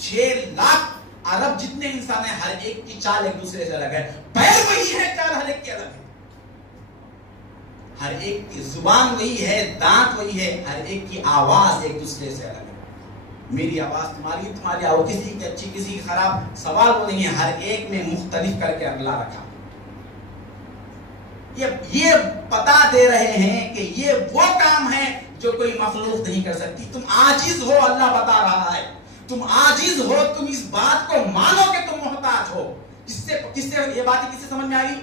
6 لاکھ ارب جتنے انسان ہیں, ہر ایک کی چال ایک دوسرے سے الگ ہے. پیر وہی ہے, چال ہر ایک کی الگ ہے. ہر ایک کی زبان وہی ہے, دانت وہی ہے, ہر ایک کی آواز ایک دوسرے سے الگ ہے. میری آواز تمہاری, تمہاری آواز کسی کی اچھی کسی کی خراب, سوال وہ نہیں ہے. ہر ایک میں مختلف کر کے اللہ رکھا. یہ پتا دے رہے ہیں کہ یہ وہ کام ہے جو کوئی مخلوق نہیں کر سکتی. تم عاجز ہو, اللہ بتا رہا ہے. تم عاجز ہو, تم اس بات کو مانو کہ تم محتاج ہو. کس سے یہ بات کس سے سمجھ میں آئی؟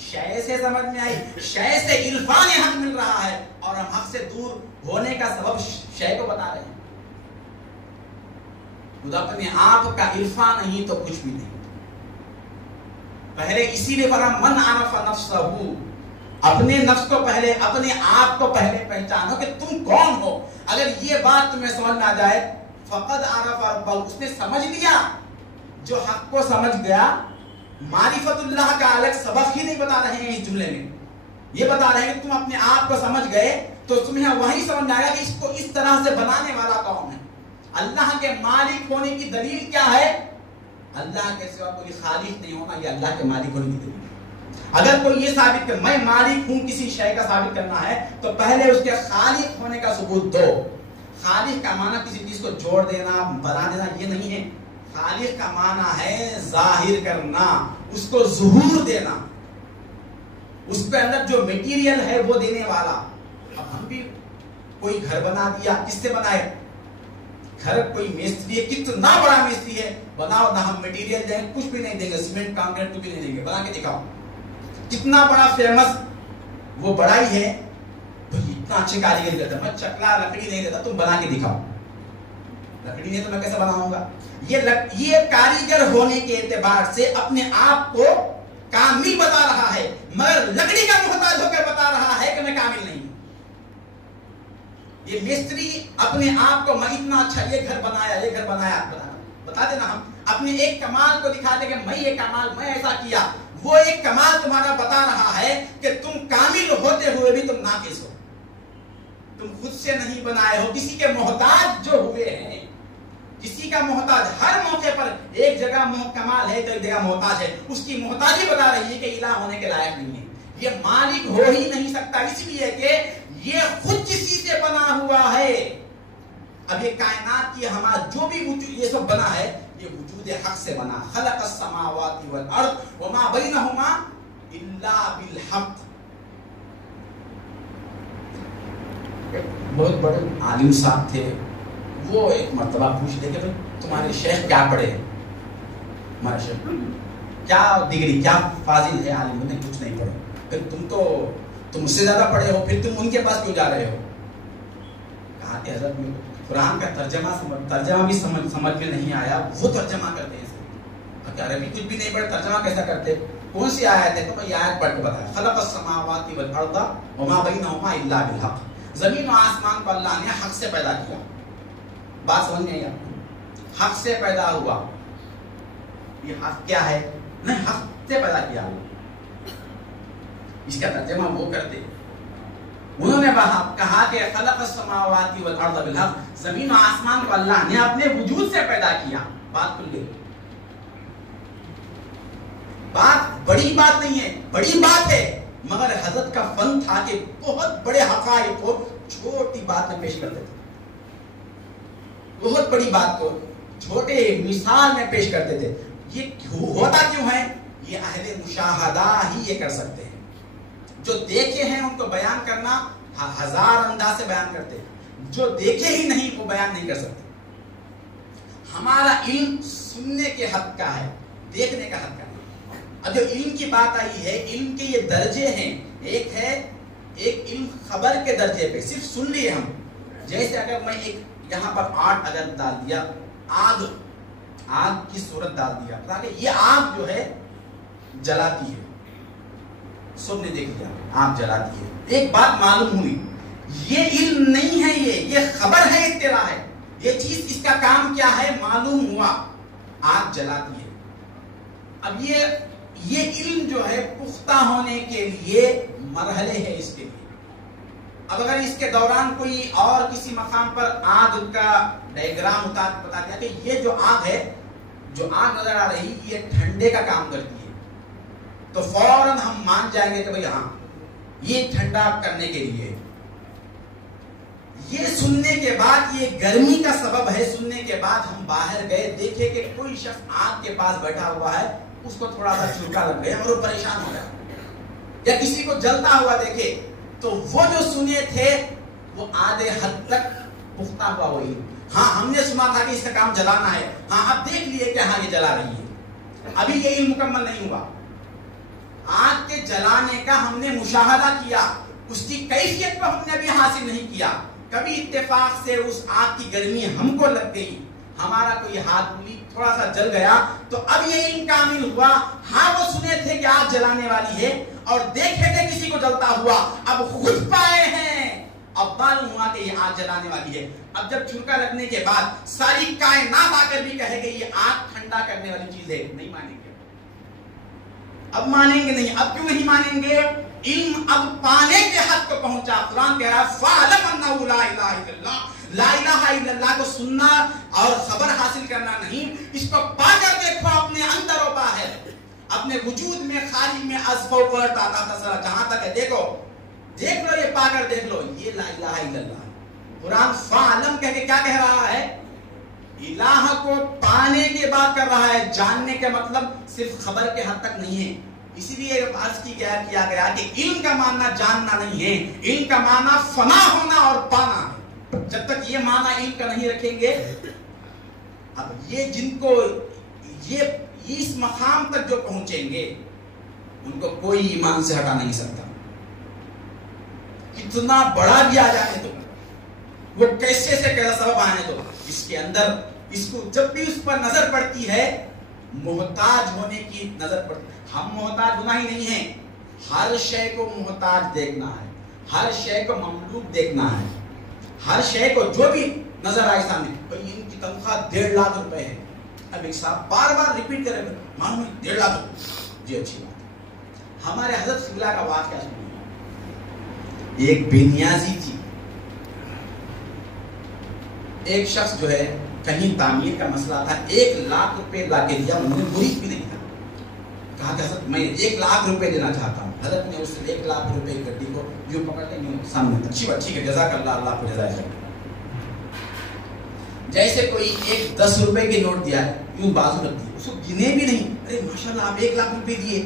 شے سے سمجھ میں آئی. شے سے عرفان حق مل رہا ہے, اور ہم حق سے دور ہونے کا سبب شے کو بتا رہے ہیں. خدا نے آپ کا عرفان نہیں تو کچھ بھی نہیں. پہلے اسی لیے فرمایا من عرف نفسہ, اپنے نفس کو پہلے, اپنے آپ کو پہلے پہچانو کہ تم کون ہو. اگر یہ بات تمہیں سمجھ میں آ جائے, فقد عرف ربہ, اس نے سمجھ لیا. جو حق کو سمجھ گیا, معرفت اللہ کا الگ سبق ہی نہیں بتا رہے ہیں اس جملے میں, یہ بتا رہے ہیں کہ تم اپنے آپ کو سمجھ گئے تو تمہیں وہی سمجھ میں آئے گا کہ اس کو اس طرح سے بنانے والا کون ہے. اللہ کے مالک ہونے کی دلیل کیا ہے؟ اللہ کے سوا کوئی خالق نہیں ہونا, یہ اللہ کے مالک ہونے کی دلیل ہے. اگر کوئی یہ ثابت کر میں مالک ہوں کسی شے کا ثابت کرنا ہے تو پہلے اس کے خالق ہونے کا ثبوت دو. خالق کا معنی کسی چیز کو جوڑ دینا, بنا دینا, یہ نہیں ہے. خالق کا معنی ہے ظاہر کرنا, اس کو ظہور دینا, اس کے اندر جو میٹیریل ہے وہ دینے والا. اب ہم بھی کوئی گھر بنا دیا, کس سے بنائے؟ گھر کوئی میستری ہے, کتنا بڑا میستری ہے, بناؤ نہ, ہم میٹیریل دیں کچھ بھی نہیں دیں گے, سیمنٹ کانکریٹ کچھ بھی نہیں دیں گے, بنا کے دکھاؤ. کتنا بڑا فیمس وہ بڑائی ہے, اتنا اچھے کاریگر کرتا, میں چکلا لکڑی نہیں دیتا, تم بنا کے دکھاؤ. لکڑی نہیں تو میں کیسے بناؤں گا؟ یہ کاریگر ہونے کے اعتبار سے اپنے آپ کو کامل بتا رہا ہے، مگر لکڑی کا محتاج ہو کر بتا رہا ہے کہ میں کامل نہیں ہوں۔ یہ مستری اپنے آپ کو میں اتنا اچھا یہ گھر بنایا بتا دینا، ہم اپنے ایک کمال کو دکھاتے کہ میں یہ کمال میں ایسا کیا، وہ ایک کمال تمہارا بتا رہا ہے کہ تم کامل ہوتے ہوئے بھی تم ناقص ہو، تم خود سے نہیں بنائے ہو، کسی کے محتاج جو ہوئے ہیں، کسی کا محتاج ہر موقع پر ایک جگہ کمال ہے تو ایک جگہ محتاج ہے، اس کی محتاجی بتا رہی ہے کہ الہ ہونے کے لائق نہیں ہے، یہ مالک ہو ہی نہیں سکتا، اس لیے کہ یہ خود کسی سے بنا ہوا ہے۔ اب یہ کائنات کی ہمارا جو بھی وجود یہ سب بنا ہے، یہ وجود حق سے بنا، خلق السماوات والارض وما بینہما الا بالحق۔ بہت بڑے عالم صاحب تھے، وہ ایک مرتبہ پوچھ لے کہ بھائی تمہارے شیخ کیا پڑھے، ہمارے شیخ کیا ڈگری کیا فاضل ہے، عالم نے کچھ نہیں پڑھے، پھر تم اس سے زیادہ پڑھے ہو، پھر تم ان کے پاس کیوں جا رہے ہو؟ کہا کہ حضرت میں قرآن کا ترجمہ بھی سمجھ میں نہیں آیا، وہ ترجمہ کرتے ہیں، عربی کچھ بھی نہیں پڑھے، ترجمہ کیسا کرتے؟ کون سی آیت ہے؟ تو یہ آیت پڑھ کے بتایا، خلق السماوات والارض وما بینہما الا بالحق، زمین و آسمان کو اللہ نے حق سے پیدا کیا۔ بات سمجھ میں آئی آپ کو؟ حق سے پیدا ہوا، یہ حق کیا ہے؟ نہیں، حق سے پیدا کیا ہوا، اس کا ترجمہ وہ کرتے، انہوں نے کہا کہ خلق السماوات والارض بالحق، زمین و آسمان کو اللہ نے اپنے وجود سے پیدا کیا۔ بات کھل گئی، بات بڑی بات نہیں ہے، بڑی بات ہے، مگر حضرت کا فن تھا کہ بہت بڑے حقائق کو چھوٹی بات میں پیش کرتے تھے، بہت بڑی بات کو چھوٹے مثال میں پیش کرتے تھے۔ یہ ہوتا کیوں ہے؟ یہ اہل مشاہدہ ہی یہ کر سکتے ہیں، جو دیکھے ہیں ان کو بیان کرنا ہزار انداز سے بیان کرتے ہیں، جو دیکھے ہی نہیں وہ بیان نہیں کر سکتے۔ ہمارا علم سننے کے حد کا ہے، دیکھنے کا حد کا ہے۔ اب جو علم کی بات آئی ہے، علم کے یہ درجے ہیں، ایک ہے ایک علم خبر کے درجے پہ صرف سن لیے ہم، جیسے اگر میں ایک یہاں پر آگ اگر ڈال دیا، آگ کی صورت ڈال دیا تاکہ یہ آگ جو ہے جلاتی ہے، سب نے دیکھ لیا آگ جلاتی ہے، ایک بات معلوم ہوئی، یہ علم نہیں ہے، یہ خبر ہے، اطلاع ہے، یہ چیز اس کا کام کیا ہے معلوم ہوا، آگ جلاتی ہے۔ اب یہ علم جو ہے پختہ ہونے کے لیے مرحلے ہیں اس کے لیے۔ اب اگر اس کے دوران کوئی اور کسی مقام پر آگ کا ڈائیگرام بتا دیا کہ یہ جو آگ ہے، جو آگ نظر آ رہی یہ ٹھنڈے کا کام کرتی ہے، تو فوراً ہم مان جائیں گے کہ بھئی ہاں یہ ٹھنڈا کرنے کے لیے۔ یہ سننے کے بعد یہ گرمی کا سبب ہے، سننے کے بعد ہم باہر گئے، دیکھے کہ کوئی شخص آگ کے پاس بیٹھا ہوا ہے، اس کو تھوڑا سا چرکا لگ گیا اور وہ پریشان ہو گیا، یا کسی کو جلتا ہوا دیکھے، تو وہ جو سنے تھے وہ آدھے حد تک پختہ ہوا وہی۔ ہاں ہم نے سنا تھا کہ اس کا کام جلانا ہے، ہاں اب دیکھ لیے کہ ہاں یہ جلا رہی ہے، ابھی یہ علم مکمل نہیں ہوا۔ آگ کے جلانے کا ہم نے مشاہدہ کیا، اس کی کیفیت کو ہم نے ابھی حاصل نہیں کیا، کبھی اتفاق سے اس آگ کی گرمی ہم کو لگ گئی، ہمارا کوئی ہاتھ انگلی تھوڑا سا جل گیا، تو اب یہ علم کامل ہوا۔ ہاں وہ سنے تھے کہ آگ جلانے والی ہے اور دیکھے تھے کسی کو جلتا ہوا، اب خود پائے ہیں، اب معلوم ہوا کہ یہ آگ جلانے والی ہے۔ اب جب چرکا لگنے کے بعد ساری کائنات آ کر بھی کہے گی یہ آگ ٹھنڈا کرنے والی چیز ہے، نہیں مانیں گے، اب مانیں گے نہیں۔ اب کیوں نہیں مانیں گے؟ علم اب پانے کے حد کو پہنچا۔ قرآن کہہ رہا ہے فَعْلَمْ أَنَّهُ لَا إِلَهَ إِلَّا اللَّهُ، لا الہ الا اللہ کو سننا اور خبر حاصل کرنا نہیں، اس کو پا کر دیکھو اپنے اندر و باہر، اپنے وجود میں، خارج میں، ازفو پر تاتا تسرا، جہاں تک ہے دیکھو، دیکھ لو، یہ پا کر دیکھ لو، یہ لا الہ الا اللہ۔ قرآن فعلم کہہ کے کیا کہہ رہا ہے؟ الہ کو پانے کی بات کر رہا ہے، جاننے کے مطلب صرف خبر کے حد تک نہیں ہے۔ اسی لیے عرض کیا گیا کہ علم کا معنی جاننا نہیں ہے، علم کا معنی فنا ہونا اور پانا ہے۔ جب تک یہ معنی علم کا نہیں رکھیں گے، اب یہ جن کو یہ اس مقام تک جو پہنچیں گے ان کو کوئی ایمان سے ہٹا نہیں سکتا، کتنا بڑا بھی آ جائے تو وہ کیسے سے کیسا سبب آنے دو، اس کے اندر اس کو جب بھی اس پر نظر پڑتی ہے محتاج ہونے کی نظر پڑتی. ہم محتاج ہونا ہی نہیں ہے، ہر شے کو محتاج دیکھنا ہے، ہر شے کو مملوک دیکھنا ہے، ہر شے کو جو بھی نظر آئے سامنے. بھائی ان کی تنخواہ 1.5 لاکھ روپے ہے. اب ایک صاحب بار بار ریپیٹ کرے گا معلوم 1.5 لاکھ روپے. جی اچھی بات ہے. ہمارے حضرت قبلہ کا واقعہ سنیے. ایک بے نیازی تھی. ایک شخص جو ہے کہیں تعمیر کا مسئلہ تھا، 1 لاکھ روپے لا کے دیا. انہوں نے مرید بھی نہیں تھا. کہا کہ حضرت میں 1 لاکھ روپے دینا چاہتا ہوں. حضرت نے اس سے 1 لاکھ روپے کی گڈی کو یوں پکڑ لیں سامنے. اچھی بات، ٹھیک ہے، جزاک اللہ، اللہ کو جزائے خیر. جیسے کوئی ایک 10 روپے کی نوٹ دیا ہے یوں بازو رکھ دی، اس کو گنے بھی نہیں. ارے ماشاءاللہ آپ 1 لاکھ روپے دیے.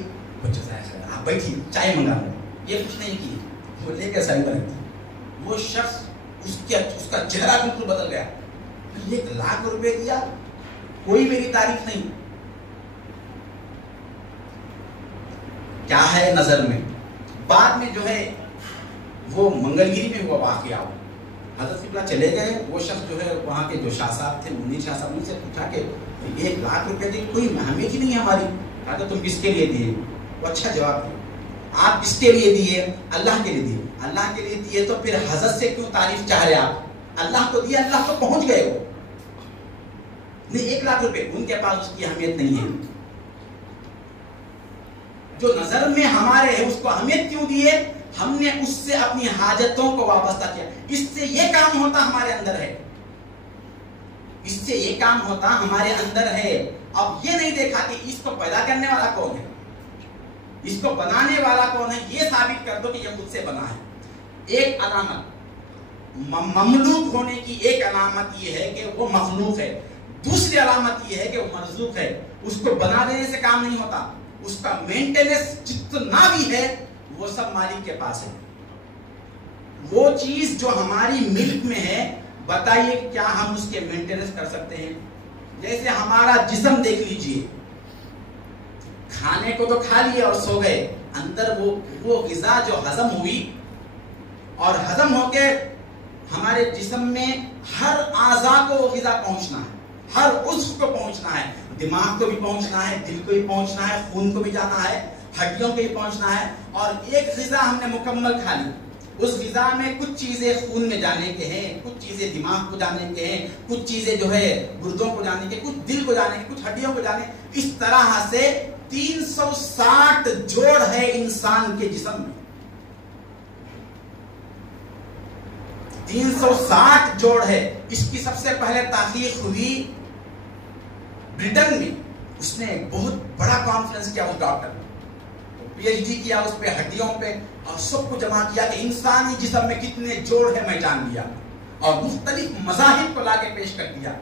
جزائے خیر، آپ بیٹھیے چائے منگا لیں. یہ کچھ نہیں کی، وہ لے کے سائن پر رکھ دی. وہ شخص اس کا چہرہ بالکل بدل گیا. 1 لاکھ روپے دیا، کوئی میری تعریف نہیں. کیا ہے نظر میں. بعد میں جو ہے وہ منگلگیری میں ہوا واقعہ. حضرت قبلہ چلے گئے. وہ شخص جو ہے وہاں کے جو شاہ صاحب تھے، منیر شاہ صاحب، ان سے پوچھا کہ 1 لاکھ روپے دی، کوئی اہمیت ہی نہیں ہے ہماری. کہا کہ تم کس کے لیے دیے؟ وہ اچھا جواب دیا. آپ کس کے لیے دیے؟ اللہ کے لیے دیے. اللہ کے لیے دیے تو پھر حضرت سے کیوں تعریف چاہ رہے آپ؟ اللہ کو دیا، اللہ کو پہنچ گئے. وہ نہیں 1 لاکھ روپے ان کے پاس اس کی اہمیت نہیں ہے. جو نظر میں ہمارے ہے اس کو اہمیت کیوں دیے؟ ہم نے اس سے اپنی حاجتوں کو وابستہ کیا. اس سے یہ کام ہوتا ہمارے اندر ہے، اس سے یہ کام ہوتا ہمارے اندر ہے. اب یہ نہیں دیکھا کہ اس کو پیدا کرنے والا کون ہے، اس کو بنانے والا کون ہے. یہ ثابت کر دو کہ یہ خود سے بنا ہے. ایک علامت مملوک ہونے کی ایک علامت یہ ہے کہ وہ مخلوق ہے. دوسری علامت یہ ہے کہ وہ مرزوق ہے. اس کو بنا دینے سے کام نہیں ہوتا. اس کا مینٹیننس جتنا بھی ہے وہ سب مالک کے پاس ہے. وہ چیز جو ہماری ملک میں ہے، بتائیے کیا ہم اس کے مینٹیننس کر سکتے ہیں؟ جیسے ہمارا جسم دیکھ لیجئے، کھانے کو تو کھا لیا اور سو گئے. اندر وہ غذا جو ہضم ہوئی اور ہضم ہو کے ہمارے جسم میں ہر اعضاء کو وہ غذا پہنچنا ہے، ہر عضو کو پہنچنا ہے. دماغ کو بھی پہنچنا ہے، دل کو بھی پہنچنا ہے، خون کو بھی جانا ہے، ہڈیوں کو بھی پہنچنا ہے. اور ایک غذا ہم نے مکمل کھا لی. اس غذا میں کچھ چیزیں خون میں جانے کے ہیں، کچھ چیزیں دماغ کو جانے کے ہیں، کچھ چیزیں جو ہے گردوں کو جانے کے، کچھ دل کو جانے کے، کچھ ہڈیوں کو جانے. اس طرح سے 360 جوڑ ہے انسان کے جسم میں. 360 جوڑ ہے. اس کی سب سے پہلے تحقیق ہوئی برٹن میں. اس نے ایک بہت بڑا کانفرنس کیا اس ڈاکٹر نے، پی ایچ ڈی کیا اس پہ، ہڈیوں پہ، اور سب کو جمع کیا کہ انسانی جسم میں کتنے جوڑ ہے میں جان لیا. اور مختلف مذاہب کو لا کے پیش کر دیا.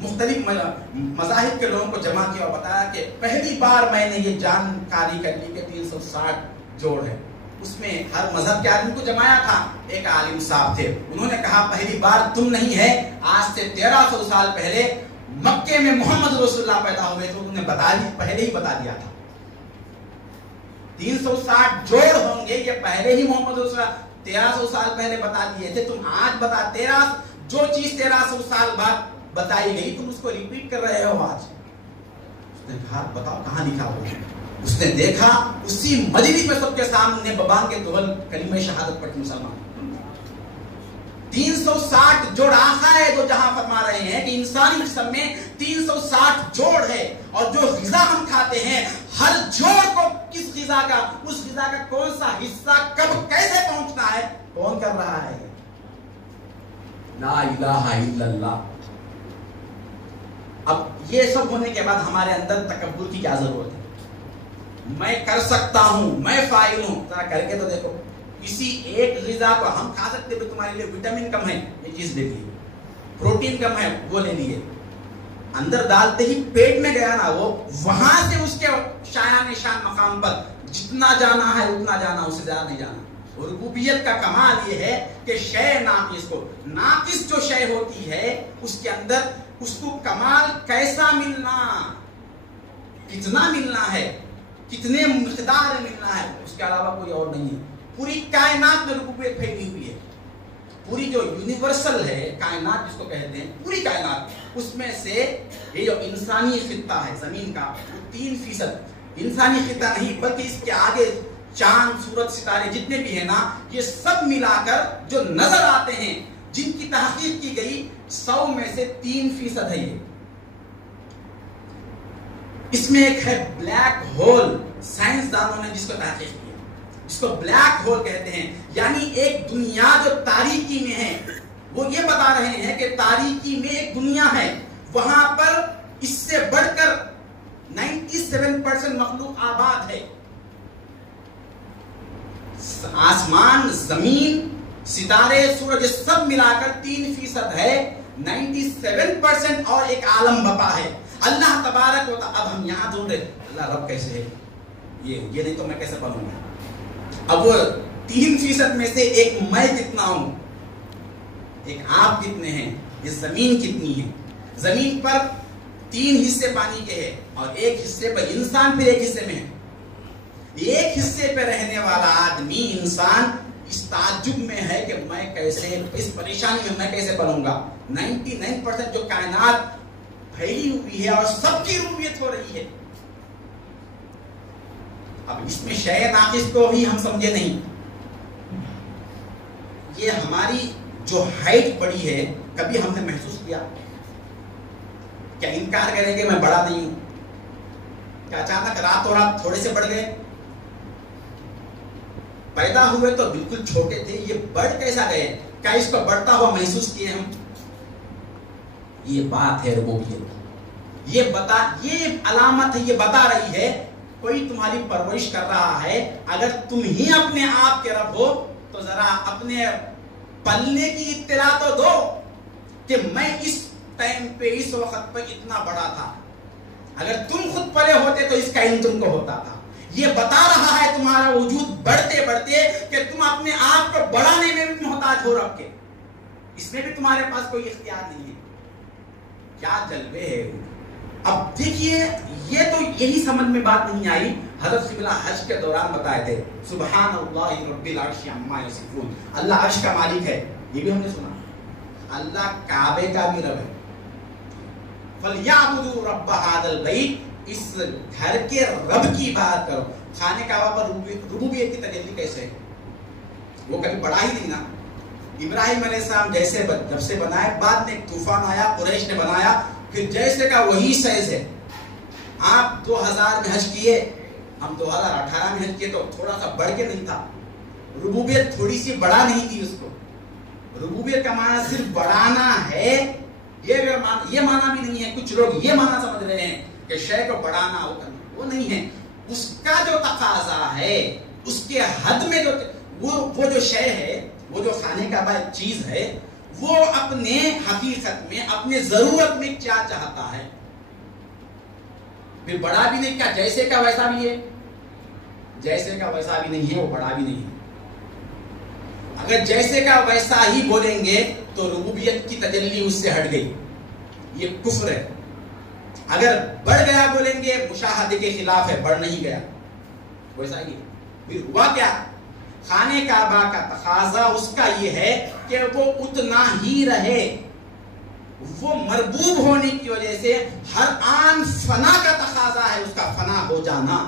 مختلف مذاہب کے لوگوں کو جمع کیا اور بتایا کہ پہلی بار میں نے یہ جانکاری کر لی کہ 360 جوڑ ہے. اس میں ہر مذہب کے آدمی کو جمایا تھا. ایک عالم صاحب تھے، انہوں نے کہا پہلی بار تم نہیں ہے، آج سے 1300 سال پہلے مکے میں محمد رسول اللہ پیدا ہوئے تو انہوں نے بتا دی، پہلے ہی بتا دیا تھا. 360 جوڑ ہوں گے، یہ پہلے ہی محمد رسول اللہ 1300 سال پہلے بتا دیے تھے. تم آج بتا 13 جو چیز 1300 سال بعد بتائی گئی تم اس کو ریپیٹ کر رہے ہو آج. اس نے کہا بتاؤ کہاں لکھا ہوا ہے. اس نے دیکھا اسی مجلس میں سب کے سامنے ببان کے دول کلمہ شہادت پڑھ مسلمان. 360 جوڑ آقا ہے جو جہاں فرما رہے ہیں کہ انسانی جسم میں 360 جوڑ ہے. اور جو غذا ہم کھاتے ہیں ہر جوڑ کو کس غذا کا، اس غذا کا کون سا حصہ کب کیسے پہنچنا ہے کون کر رہا ہے. لا الہ الا اللہ. اب یہ سب ہونے کے بعد ہمارے اندر تکبر کی کیا ضرورت ہے؟ میں کر سکتا ہوں، میں فاعل ہوں. ذرا کر کے تو دیکھو. کسی ایک غذا کو ہم کھا سکتے ہیں، تمہارے لیے وٹامن کم ہے یہ چیز لے لیے، پروٹین کم ہے وہ لے لیے. اندر ڈالتے ہی پیٹ میں گیا نا وہ، وہاں سے اس کے شایان نشان مقام پر جتنا جانا ہے اتنا جانا، اس سے زیادہ نہیں جانا. ربوبیت کا کمال یہ ہے کہ شے ناقص کو، ناقص جو شے ہوتی ہے اس کے اندر اس کو کمال کیسا ملنا، کتنا ملنا ہے، کتنے مقدار ملنا ہے، اس کے علاوہ کوئی اور نہیں ہے. پوری کائنات میں ربوبیت پھیلی ہوئی ہے. پوری جو یونیورسل ہے کائنات جس کو کہتے ہیں، پوری کائنات، اس میں سے یہ جو انسانی خطہ ہے زمین کا، 3% انسانی خطہ نہیں بلکہ اس کے آگے چاند سورج ستارے جتنے بھی ہیں نا، یہ سب ملا کر جو نظر آتے ہیں، جن کی تحقیق کی گئی 100 میں سے 3% ہے یہ۔ اس میں ایک ہے بلیک ہول، سائنسدانوں نے جس کو تحقیق کیا، جس کو بلیک ہول کہتے ہیں، یعنی ایک دنیا جو تاریکی میں ہے۔ وہ یہ بتا رہے ہیں کہ تاریکی میں ایک دنیا ہے، وہاں پر اس سے بڑھ کر 97% مخلوق آباد ہے۔ آسمان، زمین، ستارے، سورج سب ملا کر 3% ہے، 97% اور ایک عالم بپا ہے۔ اللہ تبارک و تعالی، اب ہم یہاں ڈھونڈ رہے اللہ رب کیسے ہے، یہ نہیں تو میں کیسے بنوں گا۔ اب وہ 3% میں سے ایک میں کتنا ہوں، ایک آپ کتنے ہیں، یہ زمین کتنی ہے۔ زمین پر 3 حصے پانی کے ہیں اور ایک حصے پر انسان پھر ایک حصے میں ہے۔ ایک حصے پہ رہنے والا آدمی، انسان، اس تعجب میں ہے کہ میں کیسے، اس پریشانی میں میں کیسے بنوں گا۔ 99% جو کائنات پھیلی ہوئی ہے اور سب کی ربوبیت ہو رہی ہے۔ اب اس میں شے ناقص کو بھی ہم سمجھے نہیں۔ یہ ہماری جو ہائٹ بڑی ہے، کبھی ہم نے محسوس کیا؟ کیا انکار کریں کہ میں بڑا نہیں ہوں؟ کیا اچانک راتوں رات تھوڑے سے بڑھ گئے؟ پیدا ہوئے تو بالکل چھوٹے تھے، یہ بڑھ کیسا گئے؟ کیا اس کو بڑھتا ہوا محسوس کیے ہم؟ یہ بات ہے ربوبیت، یہ علامت ہے، یہ بتا رہی ہے کوئی تمہاری پرورش کر رہا ہے۔ اگر تم ہی اپنے آپ کے رب ہو تو ذرا اپنے پلنے کی اطلاع تو دو کہ میں اس ٹائم پہ، اس وقت پہ اتنا بڑا تھا۔ اگر تم خود پلے ہوتے تو اس کا علم تم کو ہوتا تھا۔ یہ بتا رہا ہے تمہارا وجود بڑھتے بڑھتے کہ تم اپنے آپ کو بڑھانے میں بھی محتاج ہو رب کے، اس میں بھی تمہارے پاس کوئی اختیار نہیں ہے۔ کیا جلوے ہے۔ اب دیکھیے، یہ تو یہی سمجھ میں بات نہیں آئی، حضرت قبلہ حج کے دوران بتائے تھے سبحان اللہ رب العرش عما یصفون، اللہ عرش کا مالک ہے، یہ بھی ہم نے سنا۔ اللہ کعبے کا بھی رب ہے۔ فَلْيَعْبُدُوا رَبَّ هَذَا الْبَيْتِ، اس گھر کے رب کی بات کرو۔ خانے کعبہ پر ربوبیت کی تجلی کیسے ہے؟ وہ کبھی بڑا ہی نہیں نا۔ ابراہیم علیہ السلام جیسے جب سے بنائے، بعد میں ایک طوفان آیا، قریش نے بنایا، پھر جیسے کا وہی سائز ہے۔ آپ 2000 میں حج کیے، ہم 2018 میں حج کیے تو تھوڑا سا بڑھ کے نہیں تھا۔ ربوبیت تھوڑی سی بڑا نہیں تھی اس کو۔ ربوبیت کا معنی صرف بڑھانا ہے، یہ معنی بھی نہیں ہے۔ کچھ لوگ یہ معنی سمجھ رہے ہیں کہ شے کو بڑھانا ہوگا، وہ نہیں ہے۔ اس کا جو تقاضا ہے، اس کے حد میں جو وہ جو شے ہے، وہ جو کھانے کا ایک چیز ہے، وہ اپنے حقیقت میں، اپنے ضرورت میں کیا چاہتا ہے، پھر بڑا بھی نہیں، کیا جیسے کا ویسا بھی ہے، جیسے کا ویسا بھی نہیں ہے، وہ بڑا بھی نہیں ہے۔ اگر جیسے کا ویسا ہی بولیں گے تو ربوبیت کی تجلی اس سے ہٹ گئی، یہ کفر ہے۔ اگر بڑھ گیا بولیں گے مشاہدے کے خلاف ہے، بڑھ نہیں گیا، ویسا ہی۔ پھر ہوا کیا؟ خانے کعبہ کا تقاضا اس کا یہ ہے کہ وہ اتنا ہی رہے، وہ مربوب ہونے کی وجہ سے ہر آن فنا کا تقاضا ہے، اس کا فنا ہو جانا۔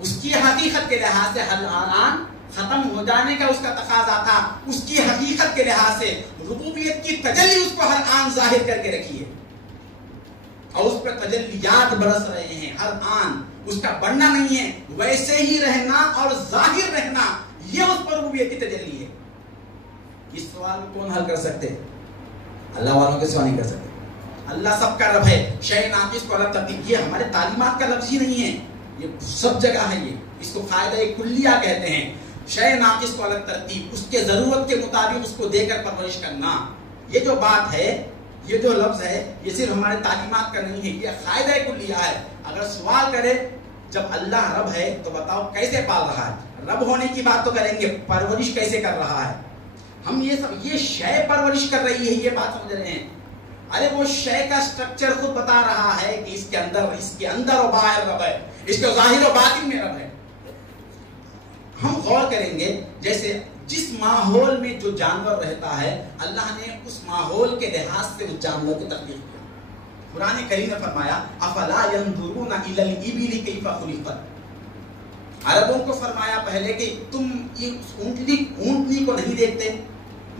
اس کی حقیقت کے لحاظ سے ہر آن ختم ہو جانے کا اس کا تقاضا تھا، اس کی حقیقت کے لحاظ سے ربوبیت کی تجلی اس کو ہر آن ظاہر کر کے رکھی ہے، اور اس پر تجلیات برس رہے ہیں ہر آن۔ اس کا بڑھنا نہیں ہے، ویسے ہی رہنا اور ظاہر رہنا، یہ اس پر ربوبیت کی تجلی ہے۔ اس سوال کو کون حل کر سکتے؟ اللہ والوں کے سوا نہیں کر سکتے۔ اللہ سب کا رب ہے، شے ناقص کو الگ ترتیب، یہ ہمارے تعلیمات کا لفظ ہی نہیں ہے، یہ سب جگہ ہے۔ یہ اس کو قاعدہ کلیہ کہتے ہیں، شے ناقص کو الگ ترتیب، اس کے ضرورت کے مطابق اس کو دے کر پرورش کرنا۔ یہ جو بات ہے، یہ جو لفظ ہے، یہ صرف ہمارے تعلیمات کا نہیں ہے، یہ قاعدہ کلیہ ہے۔ اگر سوال کرے جب اللہ رب ہے تو بتاؤ کیسے پال رہا ہے؟ رب ہونے کی بات تو کریں گے، پرورش کیسے کر رہا ہے؟ ہم یہ شے پرورش کر رہی ہے، یہ بات سمجھ رہے ہیں؟ ارے وہ شے کا سٹرکچر خود بتا رہا ہے کہ اس کے اندر و باہر رب ہے، اس کے ظاہر و باطن میں رب ہے۔ ہم غور کریں گے، جیسے جس ماحول میں جو جانور رہتا ہے اللہ نے اس ماحول کے لحاظ سے اس جانور کو تخلیق کیا. قرآن کریم نے فرمایا افلا ينظرون الى الابل كيف خلقت. عربوں کو فرمایا پہلے کہ تم اونٹنی کو نہیں دیکھتے.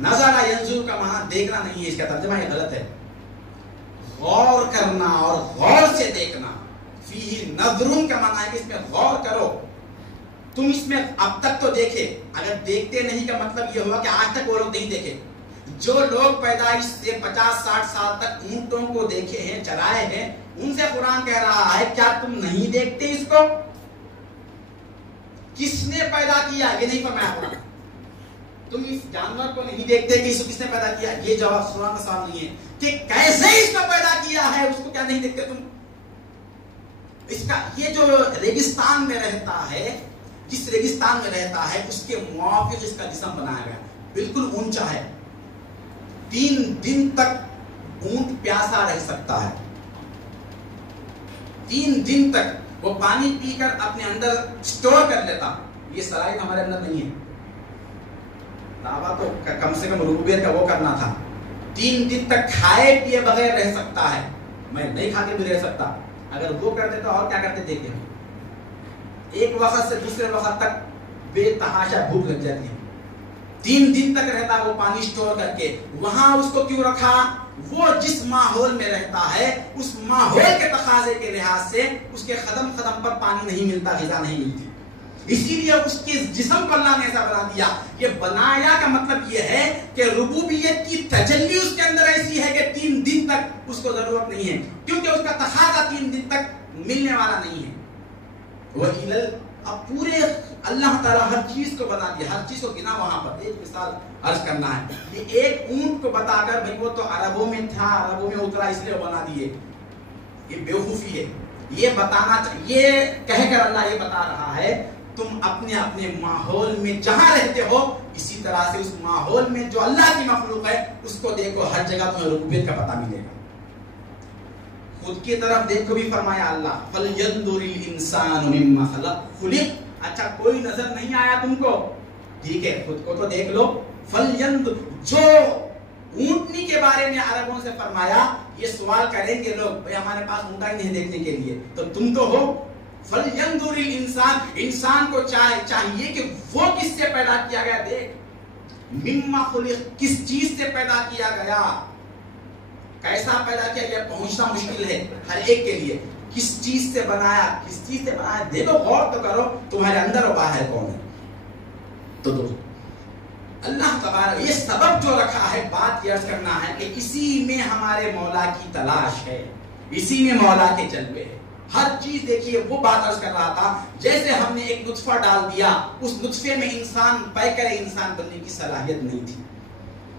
نظر ينظر کا معنی دیکھنا نہیں ہے، اس کا ترجمہ یہ غلط ہے. غور کرنا اور غور سے دیکھنا. فیہ نظر کا معنی ہے کہ اس میں غور کرو. تم اس میں اب تک تو دیکھے، اگر دیکھتے نہیں کا مطلب یہ ہوا کہ آج تک وہ لوگ نہیں دیکھے. جو لوگ پیدائش سے 50-60 سال تک اونٹوں کو دیکھے ہیں، چرائے ہیں، ان سے قرآن کہہ رہا ہے کیا تم نہیں دیکھتے اس کو؟ کس نے پیدا کیا یہ نہیں فرمایا قرآن. تم اس جانور کو نہیں دیکھتے کہ اس کو کس نے پیدا کیا، یہ جواب قرآن کا سوال نہیں ہے کہ کیسے اس کو پیدا کیا ہے اس کو کیا نہیں دیکھتے تم. اس کا یہ جو ریگستان میں رہتا ہے، جس ریگستان میں رہتا ہے اس کے موافق اس کا جسم بنایا گیا، بالکل اونچا ہے. 3 دن تک اونٹ پیاسا رہ سکتا ہے. 3 دن تک وہ پانی پی کر اپنے اندر سٹور کر لیتا. یہ صلاحیت ہمارے اندر نہیں ہے. دعویٰ تو کم سے کم ربوبیت کا وہ کرنا تھا. 3 دن تک کھائے پیے بغیر رہ سکتا ہے. میں نہیں کھا کے بھی رہ سکتا. اگر وہ کر دیتا اور کیا کرتے دیکھیں. ایک وقت سے دوسرے وقت تک بے تحاشا بھوک لگ جاتی ہے. 3 دن تک رہتا وہ پانی اسٹور کر کے. وہاں اس کو کیوں رکھا؟ وہ جس ماحول میں رہتا ہے اس ماحول کے تقاضے کے لحاظ سے اس کے قدم قدم پر پانی نہیں ملتا، غذا نہیں ملتی. اسی لیے اس کے جسم کو اللہ نے ایسا بنا دیا. یہ بنایا کا مطلب یہ ہے کہ ربوبیت کی تجلی اس کے اندر ایسی ہے کہ 3 دن تک اس کو ضرورت نہیں ہے، کیونکہ اس کا تقاضا 3 دن تک ملنے والا نہیں ہے. وہ اب پورے اللہ تعالیٰ ہر چیز کو بنا دیا، ہر چیز کو گنا. وہاں پر ایک مثال عرض کرنا ہے. یہ ایک اونٹ کو بتا کر بھئی وہ تو عربوں میں تھا، عربوں میں اترا اس لیے بنا دیے، یہ بیوقوفی ہے. یہ بتانا یہ کہہ کر اللہ یہ بتا رہا ہے تم اپنے اپنے ماحول میں جہاں رہتے ہو اسی طرح سے اس ماحول میں جو اللہ کی مخلوق ہے اس کو دیکھو. ہر جگہ تمہیں ربوبیت کا پتہ ملے گا. خود کی طرف دیکھو بھی فرمایا اللہ فَلْيَنْظُرِ الْإِنسَانُ مِمَّا خُلِقَ. اچھا کوئی نظر نہیں آیا تم کو، ٹھیک ہے خود کو تو دیکھ لو. فَلْيَنْظُرْ جو اونٹنی کے بارے میں عربوں سے فرمایا، یہ سوال کریں گے لوگ بھئی ہمارے پاس اونٹا ہی نہیں دیکھنے کے لیے، تو تم تو ہو. فَلْيَنْظُرِ الْإِنسَانُ انسان کو چاہیے کہ وہ کس سے پیدا کیا گیا دیکھ. مِمَّا خُلِقَ کس چیز سے پیدا کیا گیا، کیسا پیدا کیا گیا پہنچنا مشکل ہے ہر ایک کے لیے. کس چیز سے بنایا، کس چیز سے بنایا دیکھو، غور تو کرو تمہارے اندر اور باہر کون ہے. تو اللہ تبارک یہ سبب جو رکھا ہے، بات یہ عرض کرنا ہے کہ اسی میں ہمارے مولا کی تلاش ہے، اسی میں مولا کے جلوے ہے. ہر چیز دیکھیے وہ بات عرض کر رہا تھا جیسے ہم نے ایک نطفہ ڈال دیا، اس نطفے میں انسان پیکر انسان بننے کی صلاحیت نہیں تھی.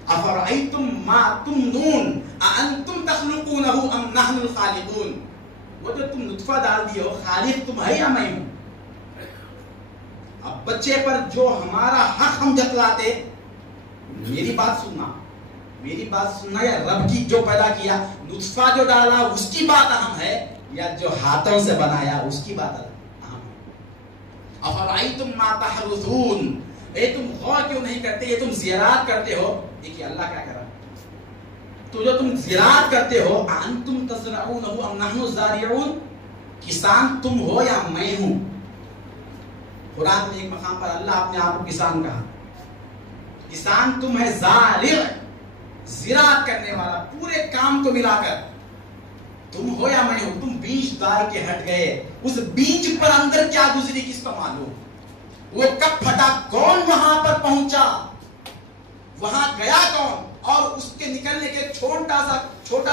افرأیتم ما تمنون اانتم تخلقونه ام نحن الخالقون. وہ جو تم نطفہ ڈال دیے ہو خالق تم ہے یا میں ہوں. اب بچے پر جو ہمارا حق ہم جتلاتے، میری بات سننا یا رب کی جو پیدا کیا نطفہ جو ڈالا اس کی بات اہم ہے یا جو ہاتھوں سے بنایا اس کی بات اہم ہے. افرأیتم ما تحرثون. اے تم غور کیوں نہیں کرتے، یہ تم زیارات کرتے ہو. دیکھیے اللہ کیا کر رہا ہے. تو جو تم زراعت کرتے ہو انتم تزرعونه ام نحن الزارعون، کسان تم ہو یا میں ہوں. قرآن میں ایک مقام پر اللہ اپنے آپ کو کسان کہا. کسان تم ہے، زارع زراعت کرنے والا پورے کام کو ملا کر تم ہو یا میں ہوں. تم بیج ڈال کے ہٹ گئے، اس بیج پر اندر کیا گزری کس کو معلوم. وہ کب پھٹا، کون وہاں پر پہنچا، وہاں گیا کون، اور اس کے نکلنے کے چھوٹا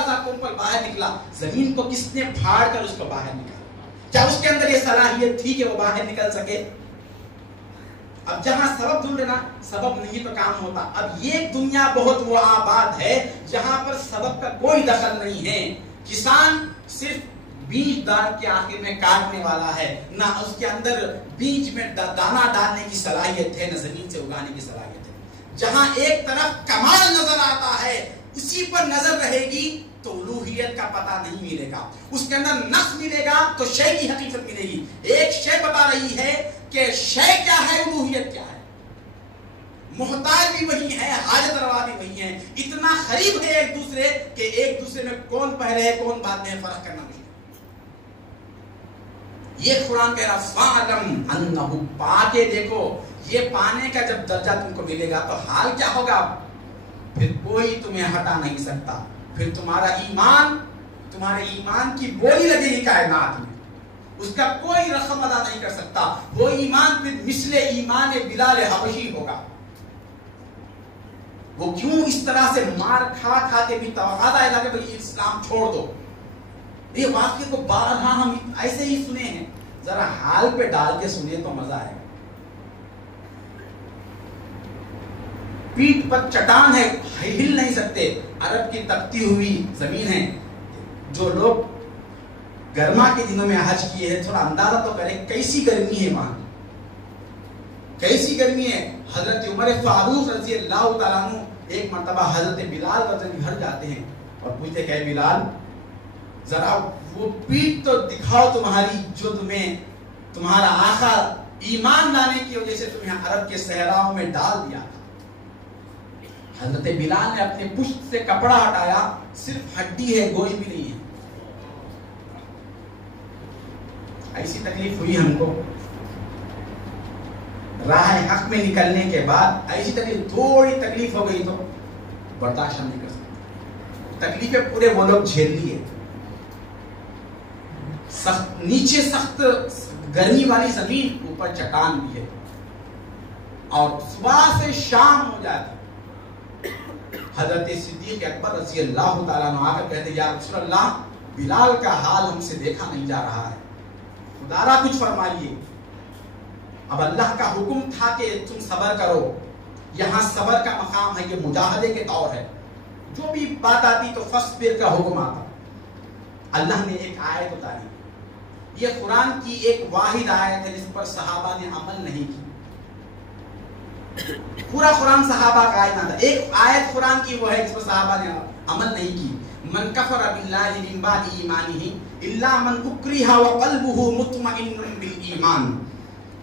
سا کمپل باہر نکلا، زمین کو کس نے پھاڑ کر اس کو باہر نکالا. کیا اس کے اندر یہ صلاحیت تھی کہ وہ باہر نکل سکے؟ اب جہاں سبب ڈھونڈ لینا، سبب نہیں تو کام ہوتا. اب یہ دنیا بہت وہ آباد ہے جہاں پر سبب کا کوئی دخل نہیں ہے. کسان صرف بیج دان کے آخر میں کاٹنے والا ہے، نہ اس کے اندر بیج میں دانا ڈالنے کی صلاحیت ہے، نہ زمین سے اگانے کی صلاحیت ہے. جہاں ایک طرف کمال نظر آتا ہے اسی پر نظر رہے گی تو الوہیت کا پتہ نہیں ملے گا. اس کے اندر نقص ملے گا تو شے کی حقیقت ملے گی. ایک شے بتا رہی ہے کہ شے کیا ہے، الوہیت کیا ہے. محتاج بھی وہی ہیں، حاجت روا بھی وہی ہیں، اتنا قریب ہے ایک دوسرے کہ ایک دوسرے میں کون پہلے ہے کون بعد میں فرق کرنا مشکل۔ یہ قرآن کہہ رہا فَعْلَمْ أَنَّهُ، پا کے دیکھو، یہ پانے کا جب درجہ تم کو ملے گا تو حال کیا ہوگا؟ پھر کوئی تمہیں ہٹا نہیں سکتا، پھر تمہارے ایمان کی بولی لگے گی کائنات میں، اس کا کوئی رقم ادا نہیں کر سکتا۔ وہ ایمان پھر مثل ایمان بلال حبشی ہوگا۔ وہ کیوں اس طرح سے مار کھا کے بھی تواضع ہے کہ بھئی اسلام چھوڑ دو؟ یہ واقعے کو بارہا ہم ایسے ہی سنے ہیں، ذرا حال پہ ڈال کے سنے تو مزہ آئے گا۔ پیٹ پر چٹان ہے، ہل نہیں سکتے، عرب کی تپتی ہوئی زمین ہے۔ جو لوگ گرما کے دنوں میں حج کیے ہیں تھوڑا اندازہ تو کریں کیسی گرمی ہے وہاں، کیسی گرمی ہے۔ حضرت عمر فاروق رضی اللہ تعالیٰ عنہ ایک مرتبہ حضرت بلال رضی اللہ عنہ گھر جاتے ہیں اور پوچھتے کہ بلال ذرا وہ پیٹ تو دکھاؤ تمہاری جو تمہیں تمہارا آقا ایمان لانے کی وجہ سے تمہیں عرب کے صحراؤں میں ڈال دیا تھا۔ حضرت بلال نے اپنے پشت سے کپڑا ہٹایا، صرف ہڈی ہے، گوشت بھی نہیں ہے۔ ایسی تکلیف ہوئی ہم کو راہ حق میں نکلنے کے بعد، ایسی تکلیف، تھوڑی تکلیف ہو گئی تو برداشت نہیں کر سکتے۔ تکلیفیں پورے وہ لوگ جھیل لیے، سخت نیچے سخت گرمی والی زمین، اوپر چٹان بھی ہے، اور صبح سے شام ہو جاتی۔ حضرت صدیق اکبر رضی اللہ تعالیٰ عنہ آ کر کہتے یا رسول اللہ، بلال کا حال ہم سے دیکھا نہیں جا رہا ہے، خدا کچھ فرمائیے۔ اب اللہ کا حکم تھا کہ تم صبر کرو، یہاں صبر کا مقام ہے، یہ مجاہدے کے دور ہے، جو بھی بات آتی تو فصبر کا حکم آتا۔ اللہ نے ایک آیت اتاری، یہ قرآن کی ایک واحد آیت ہے جس پر صحابہ نے عمل نہیں کی۔ پورا قرآن صحابہ کا آیت نہ تھا، ایک آیت قرآن کی وہ ہے جس پر صحابہ نے عمل نہیں کی۔ من کفر باللہ من بعد ایمانہ الا من اکرہ وقلبہ مطمئن بالایمان۔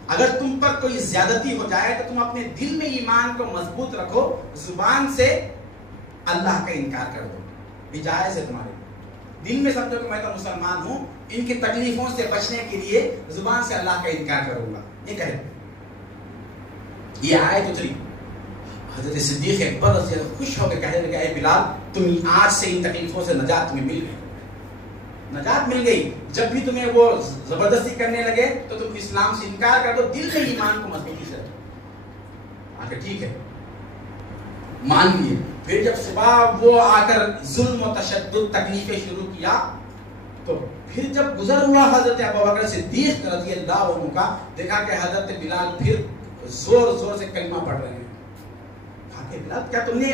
اگر تم پر کوئی زیادتی ہو جائے تو تم اپنے دل میں ایمان کو مضبوط رکھو، زبان سے اللہ کا انکار کر دو۔ جائز ہے تمہارے دل میں سمجھو کہ میں تو مسلمان ہوں، ان کی تکلیفوں سے بچنے کے لیے زبان سے اللہ کا انکار کروں گا، یہ کہے۔ یہ آیت اتری، حضرت صدیق اکبر رضی اللہ خوش ہو کے کہنے لگے اے بلال، تم آج سے ان تکلیفوں سے نجات تمہیں مل گئی، نجات مل گئی۔ جب بھی تمہیں وہ زبردستی کرنے لگے تو تم اسلام سے انکار کر دو، دل میں ایمان کو مضبوطی سے رکھو۔ آخر ٹھیک ہے، مان لیے۔ پھر جب صبح وہ آ کر ظلم و تشدد تکلیفیں شروع کیا تو پھر جب گزر ہوا حضرت ابوبکر صدیق رضی اللہ عنہ کا، دیکھا کہ حضرت بلال پھر زور زور سے کلمہ پڑھ رہے ہیں۔ کہا کہ بلال کیا تم نے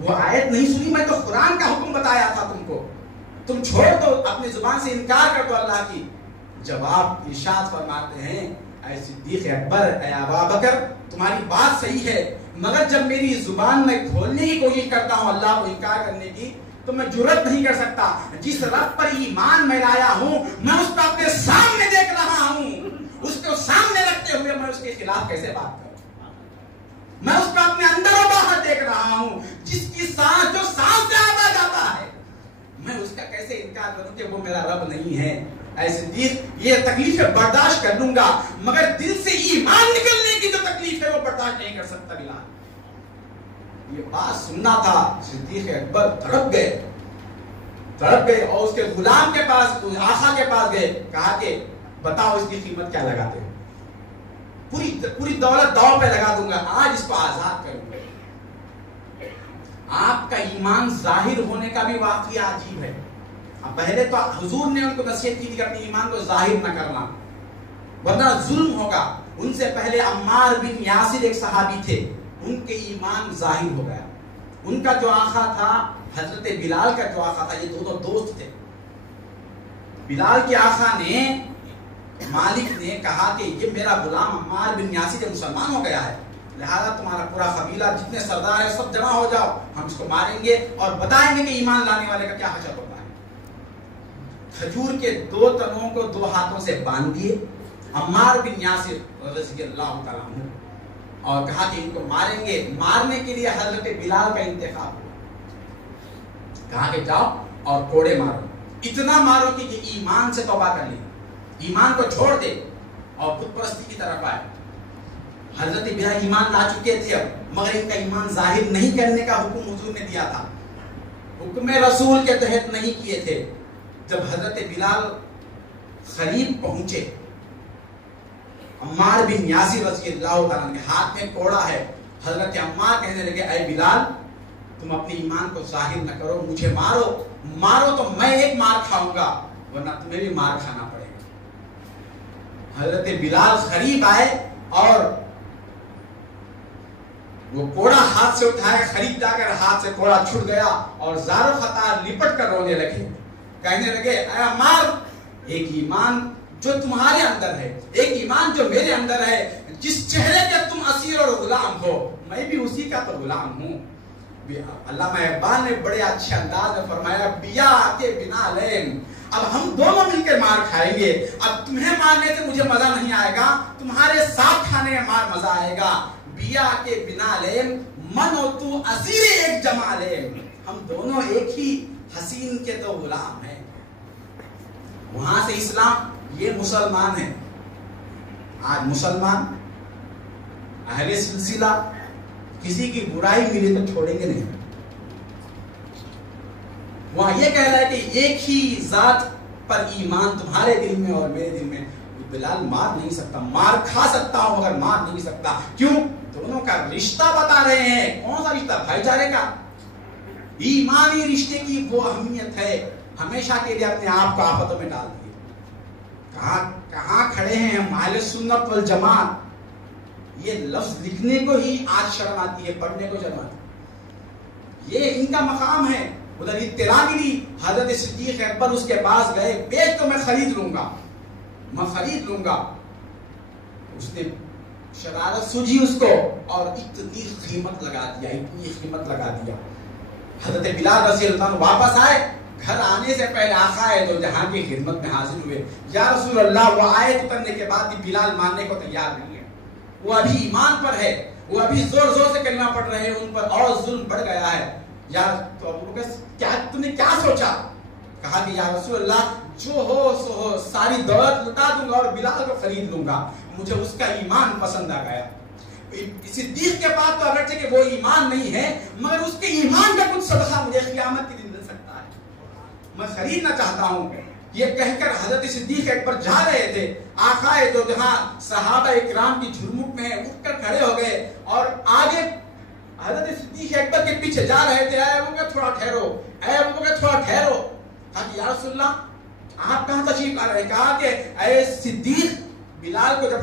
وہ آیت نہیں سنی؟ میں تو قرآن کا حکم بتایا تھا تم کو، تم چھوڑ دو، اپنی زبان سے انکار کر دو اللہ کی۔ جواب ارشاد فرماتے ہیں اے صدیق اکبر، اے ابوبکر، تمہاری بات صحیح ہے، مگر جب میری زبان میں کھولنے کی کوشش کرتا ہوں اللہ کو انکار کرنے کی تو میں جرأت نہیں کر سکتا۔ جس رب پر ایمان میں لایا ہوں میں اس کو اپنے سامنے دیکھ رہا ہوں، اس کو سامنے رکھتے ہوئے میں اس کے خلاف کیسے بات کروں؟ میں اس کو اپنے اندر و باہر دیکھ رہا ہوں، جس کی سانس جو سانس سے آتا جاتا ہے، میں اس کا کیسے انکار کروں کہ وہ میرا رب نہیں ہے؟ اے صدیق، یہ تکلیفیں برداشت کر لوں گا، مگر دل سے ایمان نکلنے کی جو تکلیف ہے وہ برداشت نہیں کر سکتا بلال۔ یہ بات سننا تھا، صدیق اکبر تڑپ گئے اور اس کے غلام کے پاس، آقا کے پاس گئے، کہا کہ بتاؤ اس کی قیمت کیا لگاتے ہو؟ پوری دولت داؤ پہ لگا دوں گا، آج اس کو آزاد کروں گا۔ آپ کا ایمان ظاہر ہونے کا بھی واقعہ عجیب ہے۔ پہلے تو حضور نے ان کو نصیحت کی تھی کہ اپنے ایمان کو ظاہر نہ کرنا ورنہ ظلم ہوگا۔ ان سے پہلے عمار بن یاسر ایک صحابی تھے، ان کے ایمان ظاہر ہو گیا۔ ان کا جو آقا تھا، حضرت بلال کا جو آقا تھا، یہ دونوں دوست تھے۔ بلال کے آقا نے، مالک نے کہا کہ یہ میرا غلام عمار بن یاسر مسلمان ہو گیا ہے، لہذا تمہارا پورا قبیلہ جتنے سردار ہیں سب جمع ہو جاؤ، ہم اس کو ماریں گے اور بتائیں گے کہ ایمان لانے والے کا کیا حشر ہوتا ہے۔ کھجور کے 2 تنوں کو 2 ہاتھوں سے باندھ دیے، عمار بن یاسر رضی اللہ تعالیٰ عنہ اور کہا کہ ان کو ماریں گے. مارنے کے لیے حضرت بلال کا انتخاب ہوا. کہا کہ جاؤ اور کوڑے مارو, اتنا مارو کہ یہ ایمان سے توبہ کر لے, ایمان کو چھوڑ دے اور بت پرستی کی طرف آئے. حضرت بلال ایمان لا چکے تھے اب, مگر ان کا ایمان ظاہر نہیں کرنے کا حکم حضور نے دیا تھا, حکم رسول کے تحت نہیں کیے تھے. جب حضرت بلال قریب پہنچے, عمار بن یاسر رضی اللہ تعالیٰ عنہ کے ہاتھ میں کوڑا ہے. حضرت عمار کہنے لگے اے بلال تم اپنے ایمان کو ظاہر نہ کرو, مجھے مارو, مارو تو میں ایک مار کھاؤں گا ورنہ تمہیں بھی مار کھانا پڑے گا. حضرت بلال قریب آئے اور وہ کوڑا ہاتھ سے اٹھائے, قریب جا کر ہاتھ سے کوڑا چھوٹ گیا اور زار و خطار لپٹ کر رونے لگے. کہنے لگے اے عمار, ایک ایمان جو تمہارے اندر ہے, ایک ایمان جو میرے اندر ہے, جس چہرے کے تم اسیر اور غلام ہو میں بھی اسی کا تو غلام ہوں. علامہ اقبال نے بڑے اچھے انداز میں فرمایا بیا کے بنا لیم, اب ہم دونوں مل کے مار کھائیں گے. اب تمہیں مارنے سے مجھے مزہ نہیں آئے گا, تمہارے ساتھ کھانے میں مار مزہ آئے گا. بیا کے بنا لیم من و تو اسیر ایک جما لیم, ہم دونوں ایک ہی حسین کے تو غلام ہیں. وہاں سے اسلام, یہ مسلمان ہے. آج مسلمان اہل سلسلہ کسی کی برائی ملی تو چھوڑیں گے نہیں. وہاں یہ کہہ رہا ہے کہ ایک ہی ذات پر ایمان تمہارے دل میں اور میرے دل میں. بلال مار نہیں سکتا, مار کھا سکتا ہوں مگر مار نہیں سکتا. کیوں؟ دونوں کا رشتہ بتا رہے ہیں. کون سا رشتہ؟ بھائی چارے کا. ایمانی رشتے کی وہ اہمیت ہے, ہمیشہ کے لیے اپنے آپ کو آفتوں میں ڈال دیے. کہاں کھڑے ہیں ہم اہل سنت والجماعت. یہ لفظ لکھنے کو ہی آج شرم آتی ہے, پڑھنے کو شرم آتی ہے. یہ ان کا مقام ہے. ادھر اطلاع ملی, حضرت صدیق اکبر اس کے پاس گئے, بیچ تو میں خرید لوں گا, میں خرید لوں گا. اس نے شرارت سوجھی اس کو اور اتنی قیمت لگا دیا, اتنی قیمت لگا دیا. حضرت بلال رضی اللہ عنہ واپس آئے, گھر آنے سے پہلے آقا ہے تو جہاں کی خدمت میں حاضر ہوئے. یا رسول اللہ, وہ آیت اترنے کے بعد بھی بلال ماننے کو تیار نہیں ہے, وہ ابھی ایمان پر ہے, وہ ابھی زور زور سے کلمہ پڑھ رہے ہیں, ان پر اور ظلم بڑھ گیا ہے. یا تو کیا تم نے کیا سوچا؟ کہا کہ یا رسول اللہ جو ہو سو ہو, ساری دولت لٹا دوں گا اور بلال کو خرید لوں گا, مجھے اس کا ایمان پسند آ گیا. صدیق کے پاس تو اگرچہ کہ وہ ایمان نہیں ہے مگر اس کے ایمان کا کچھ صدقہ مجھے قیامت کے دن مل سکتا ہے, میں خریدنا چاہتا ہوں. یہ کہہ کر حضرت صدیق اکبر جا رہے تھے. آقا ہے جو جہاں صحابہ اکرام کی جھرمٹ میں اٹھ کر کھڑے ہو گئے اور آگے حضرت صدیق اکبر کے پیچھے جا رہے تھے. اے ابو بکر تھوڑا ٹھہرو, اے ابو بکر تھوڑا ٹھہرو. کہا کہ یا رسول اللہ آپ کہاں تشریف لا رہے ہیں؟ کہا کہ اے صدیق, بلال کو جب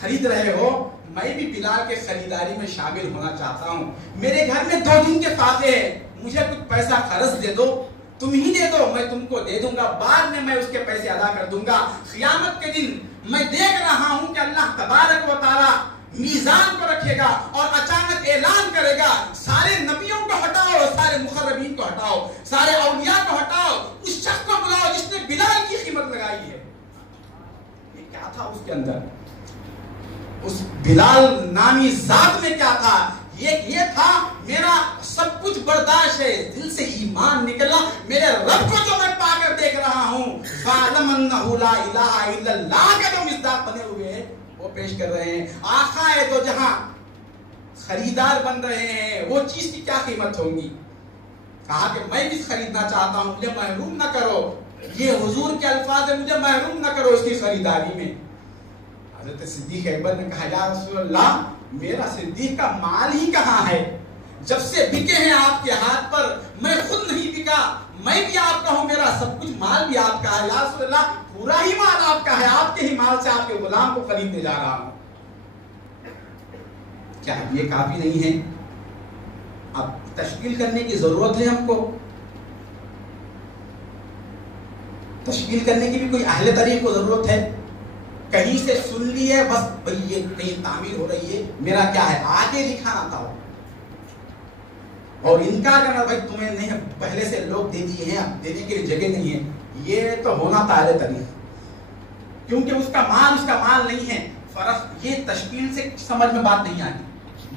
خرید رہے ہو میں بھی بلال کے خریداری میں شامل ہونا چاہتا ہوں. میرے گھر میں 2 دن کے فاقے ہیں, مجھے کچھ پیسہ قرض دے دو, تم ہی دے دو, میں تم کو دے دوں گا, بعد میں اس کے پیسے ادا کر دوں گا. قیامت کے دن میں دیکھ رہا ہوں کہ اللہ تبارک و تعالی میزان کو رکھے گا اور اچانک اعلان کرے گا سارے نبیوں کو ہٹاؤ, سارے مقربین کو ہٹاؤ, سارے اولیاء کو ہٹاؤ, اس شخص کو بلاؤ جس نے بلال کی قیمت لگائی ہے. یہ کیا تھا اس کے اندر؟ اس بلال نامی ذات میں کیا تھا؟ یہ تھا میرا سب کچھ برداشت ہے, دل سے ایمان نکلا, میرے رب کو جو میں پا کر دیکھ رہا ہوں, فَعْلَمْ أَنَّهُ لَا إِلَهَ إِلَّا اللَّهُ کے جو مصداق بنے ہوئے ہیں وہ پیش کر رہے ہیں. آقا ہے تو جہاں خریدار بن رہے ہیں, وہ چیز کی کیا قیمت ہوگی؟ کہا کہ میں بھی خریدنا چاہتا ہوں, مجھے محروم نہ کرو. یہ حضور کے الفاظ ہیں, مجھے محروم نہ کرو اس کی خریداری میں. حضرت صدیق اکبر نے کہا یا رسول اللہ میرا صدیق کا مال ہی کہاں ہے؟ جب سے بکے ہیں آپ کے ہاتھ پر, میں خود نہیں بکا, میں بھی آپ کا ہوں, میرا سب کچھ مال بھی آپ کا ہے. یا رسول اللہ پورا ہی مال آپ کا ہے, آپ کے ہی مال سے آپ کے غلام کو خریدنے جا رہا ہوں. کیا یہ کافی نہیں ہے؟ اب تشکیل کرنے کی ضرورت ہے ہم کو, تشکیل کرنے کی بھی کوئی اہل طریق کو ضرورت ہے. کہیں سے سن لی ہے بس بھئی یہ کہیں تعمیر ہو رہی ہے, میرا کیا ہے, آگے لکھا آتا ہو اور انکار کرنا بھائی تمہیں نہیں, پہلے سے لوگ دے دیے ہیں, اب دینے کے لیے جگہ نہیں ہے. یہ تو ہونا اہل طریق, کیونکہ اس کا مال نہیں ہے. فرق یہ تشکیل سے سمجھ میں بات نہیں آتی.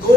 2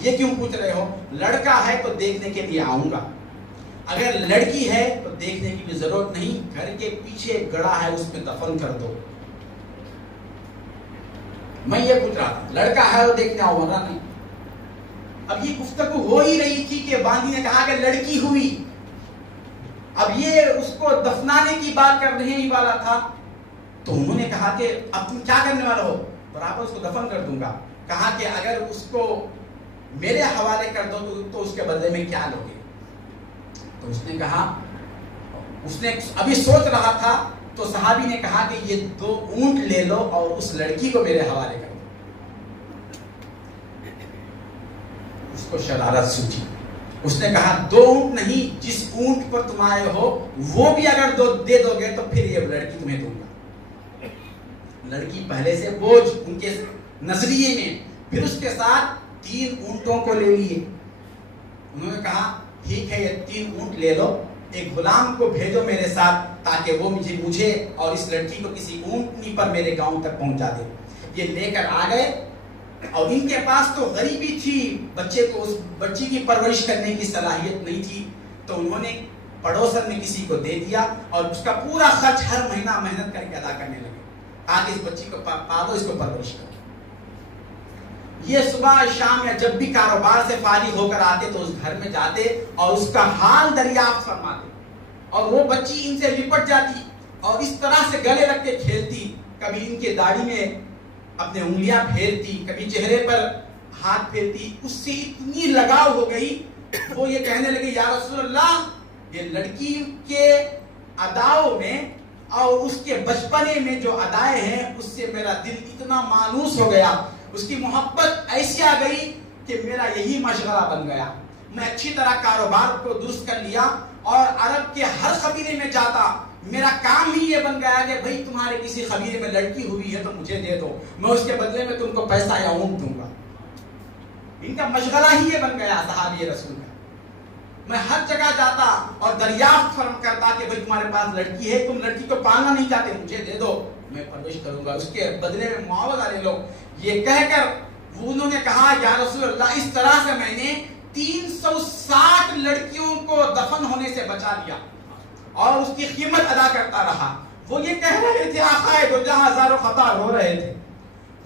یہ کیوں پوچھ رہے ہو؟ لڑکا ہے تو دیکھنے کے لیے آؤں گا، اگر لڑکی ہے تو دیکھنے کی بھی ضرورت نہیں، گھر کے پیچھے گڑا ہے اس میں دفن کر دو۔ میں یہ پوچھ رہا تھا، لڑکا ہے وہ دیکھنے آؤ ورنہ نہیں۔ اب یہ گفتگو ہو ہی رہی تھی کہ باندھی نے کہا کہ لڑکی ہوئی، اب یہ اس کو دفنانے کی بات کرنے ہی والا تھا، تو انہوں نے کہا کہ اب تم کیا کرنے والا ہو؟ برابر اس کو دفن کر دوں گا۔ کہا کہ اگر اس کو میرے حوالے کر دو تو اس کے بدلے میں کیا لوگے؟ تو اس نے کہا، اس نے ابھی سوچ رہا تھا تو صحابی نے کہا کہ یہ 2 اونٹ لے لو اور اس لڑکی کو میرے حوالے کر دو۔ اس کو شرارت سوچی، اس نے کہا 2 اونٹ نہیں، جس اونٹ پر تم آئے ہو وہ بھی اگر دے دو گے تو پھر یہ لڑکی تمہیں دوں گا۔ لڑکی پہلے سے بوجھ ان کے نظریے میں، پھر اس کے ساتھ 3 اونٹوں کو لے لیے۔ انہوں نے کہا ٹھیک ہے یہ 3 اونٹ لے لو، ایک غلام کو بھیجو میرے ساتھ تاکہ وہ مجھے اور اس لڑکی کو کسی اونٹنی پر میرے گاؤں تک پہنچا دے۔ یہ لے کر آ گئے، اور ان کے پاس تو غریبی تھی، بچے کو اس بچی کی پرورش کرنے کی صلاحیت نہیں تھی، تو انہوں نے پڑوسن میں کسی کو دے دیا اور اس کا پورا خرچ ہر مہینہ محنت کر کے ادا کرنے لگے تاکہ اس بچی کو پالو، اس کو پرورش کرو۔ یہ صبح شام یا جب بھی کاروبار سے فارغ ہو کر آتے تو اس گھر میں جاتے اور اس کا حال دریافت فرماتے، اور وہ بچی ان سے لپٹ جاتی اور اس طرح سے گلے لگ کے کھیلتی، کبھی ان کے داڑھی میں اپنے انگلیاں پھیرتی، کبھی چہرے پر ہاتھ پھیرتی۔ اس سے اتنی لگاؤ ہو گئی، وہ یہ کہنے لگے یا رسول اللہ، یہ لڑکی کے اداؤں میں اور اس کے بچپنے میں جو ادائے ہیں اس سے میرا دل اتنا مانوس ہو گیا، اس کی محبت ایسی آ گئی کہ میرا یہی مشغلہ بن گیا۔ میں اچھی طرح کاروبار کو درست کر لیا اور عرب کے ہر قبیلے میں جاتا، میرا کام ہی یہ بن گیا کہ بھئی تمہارے کسی قبیلے میں لڑکی ہوئی ہے تو مجھے دے دو، میں اس کے بدلے میں تم کو پیسہ یا اونٹ دوں گا۔ ان کا مشغلہ ہی یہ بن گیا صحابی رسول کا۔ میں ہر جگہ جاتا اور دریافت کرتا کہ بھئی تمہارے پاس لڑکی ہے، تم لڑکی کو پالنا نہیں چاہتے، مجھے دے دو، میں پرورش کروں گا، اس کے بدلے میں معاوضہ لے لو۔ یہ کہہ کر انہوں نے کہا یا رسول اللہ، اس طرح سے میں نے 360 لڑکیوں کو دفن ہونے سے بچا لیا اور اس کی قیمت ادا کرتا رہا۔ وہ یہ کہہ رہے تھے، آقا دو جہاں ہزاروں خطا رو رہے تھے،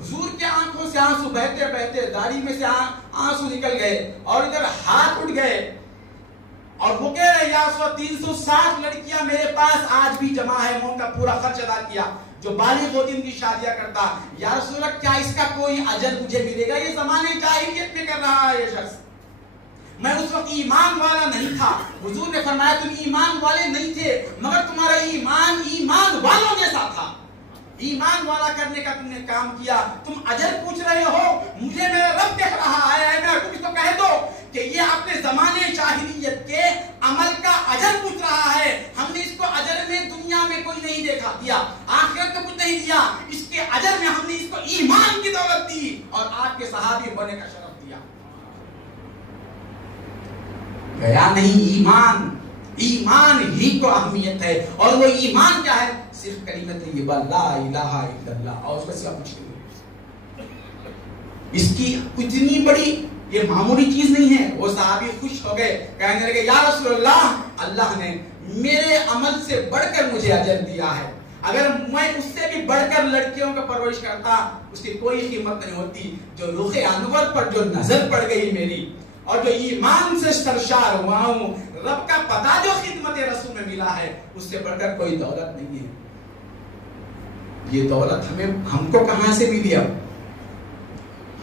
حضور کے آنکھوں سے آنسو بہتے بہتے داڑھی میں سے آنسو نکل گئے اور ادھر ہاتھ اٹھ گئے، اور وہ کہہ رہے یا رسول اللہ 360 لڑکیاں میرے پاس آج بھی جمع ہے، میں ان کا پورا خرچ ادا کیا، جو بالغ ہوتی ان کی شادیاں کرتا۔ یا رسول اللہ کیا اس کا کوئی اجر مجھے ملے گا؟ یہ زمانے جاہلیت میں کر رہا ہے یہ شخص، میں اس وقت ایمان والا نہیں تھا۔ حضور نے فرمایا تم ایمان والے نہیں تھے مگر تمہارا ایمان ایمان والوں جیسا تھا، ایمان والا کرنے کا تم نے کام کیا، تم اجر پوچھ رہے ہو، مجھے میرا رب دیکھ رہا ہے، میں تم اس کو کہہ دو کہ یہ اپنے زمانے جاہلیت کے عمل کا اجر پوچھ رہا ہے، ہم نے اس کو اجر میں دنیا میں کوئی نہیں دیکھا دیا، آخرت میں کچھ نہیں دیا، اس کے اجر میں ہم نے اس کو ایمان کی دولت دی اور آپ کے صحابی ہونے کا شرف دیا۔ گیا نہیں ایمان، ایمان ہی کو اہمیت ہے، اور وہ ایمان کیا ہے؟ صرف کلمۃ طیبہ لا الہ الا اللہ، اور اس کا سوا کچھ نہیں۔ اس کی اتنی بڑی یہ معمولی چیز نہیں ہے۔ وہ صحابی خوش ہو گئے، کہنے لگے یا رسول اللہ، اللہ نے میرے عمل سے بڑھ کر مجھے اجر دیا ہے، اگر میں اس سے بھی بڑھ کر لڑکیوں کا پرورش کرتا اس کی کوئی قیمت نہیں ہوتی۔ جو رخ انور پر جو نظر پڑ گئی میری، اور جو ایمان سے سرشار ہوا ہوں، رب کا پتہ جو خدمت رسول میں ملا ہے، اس سے بڑھ کر کوئی دولت نہیں ہے۔ یہ دولت ہم کو کہاں سے ملی؟ اب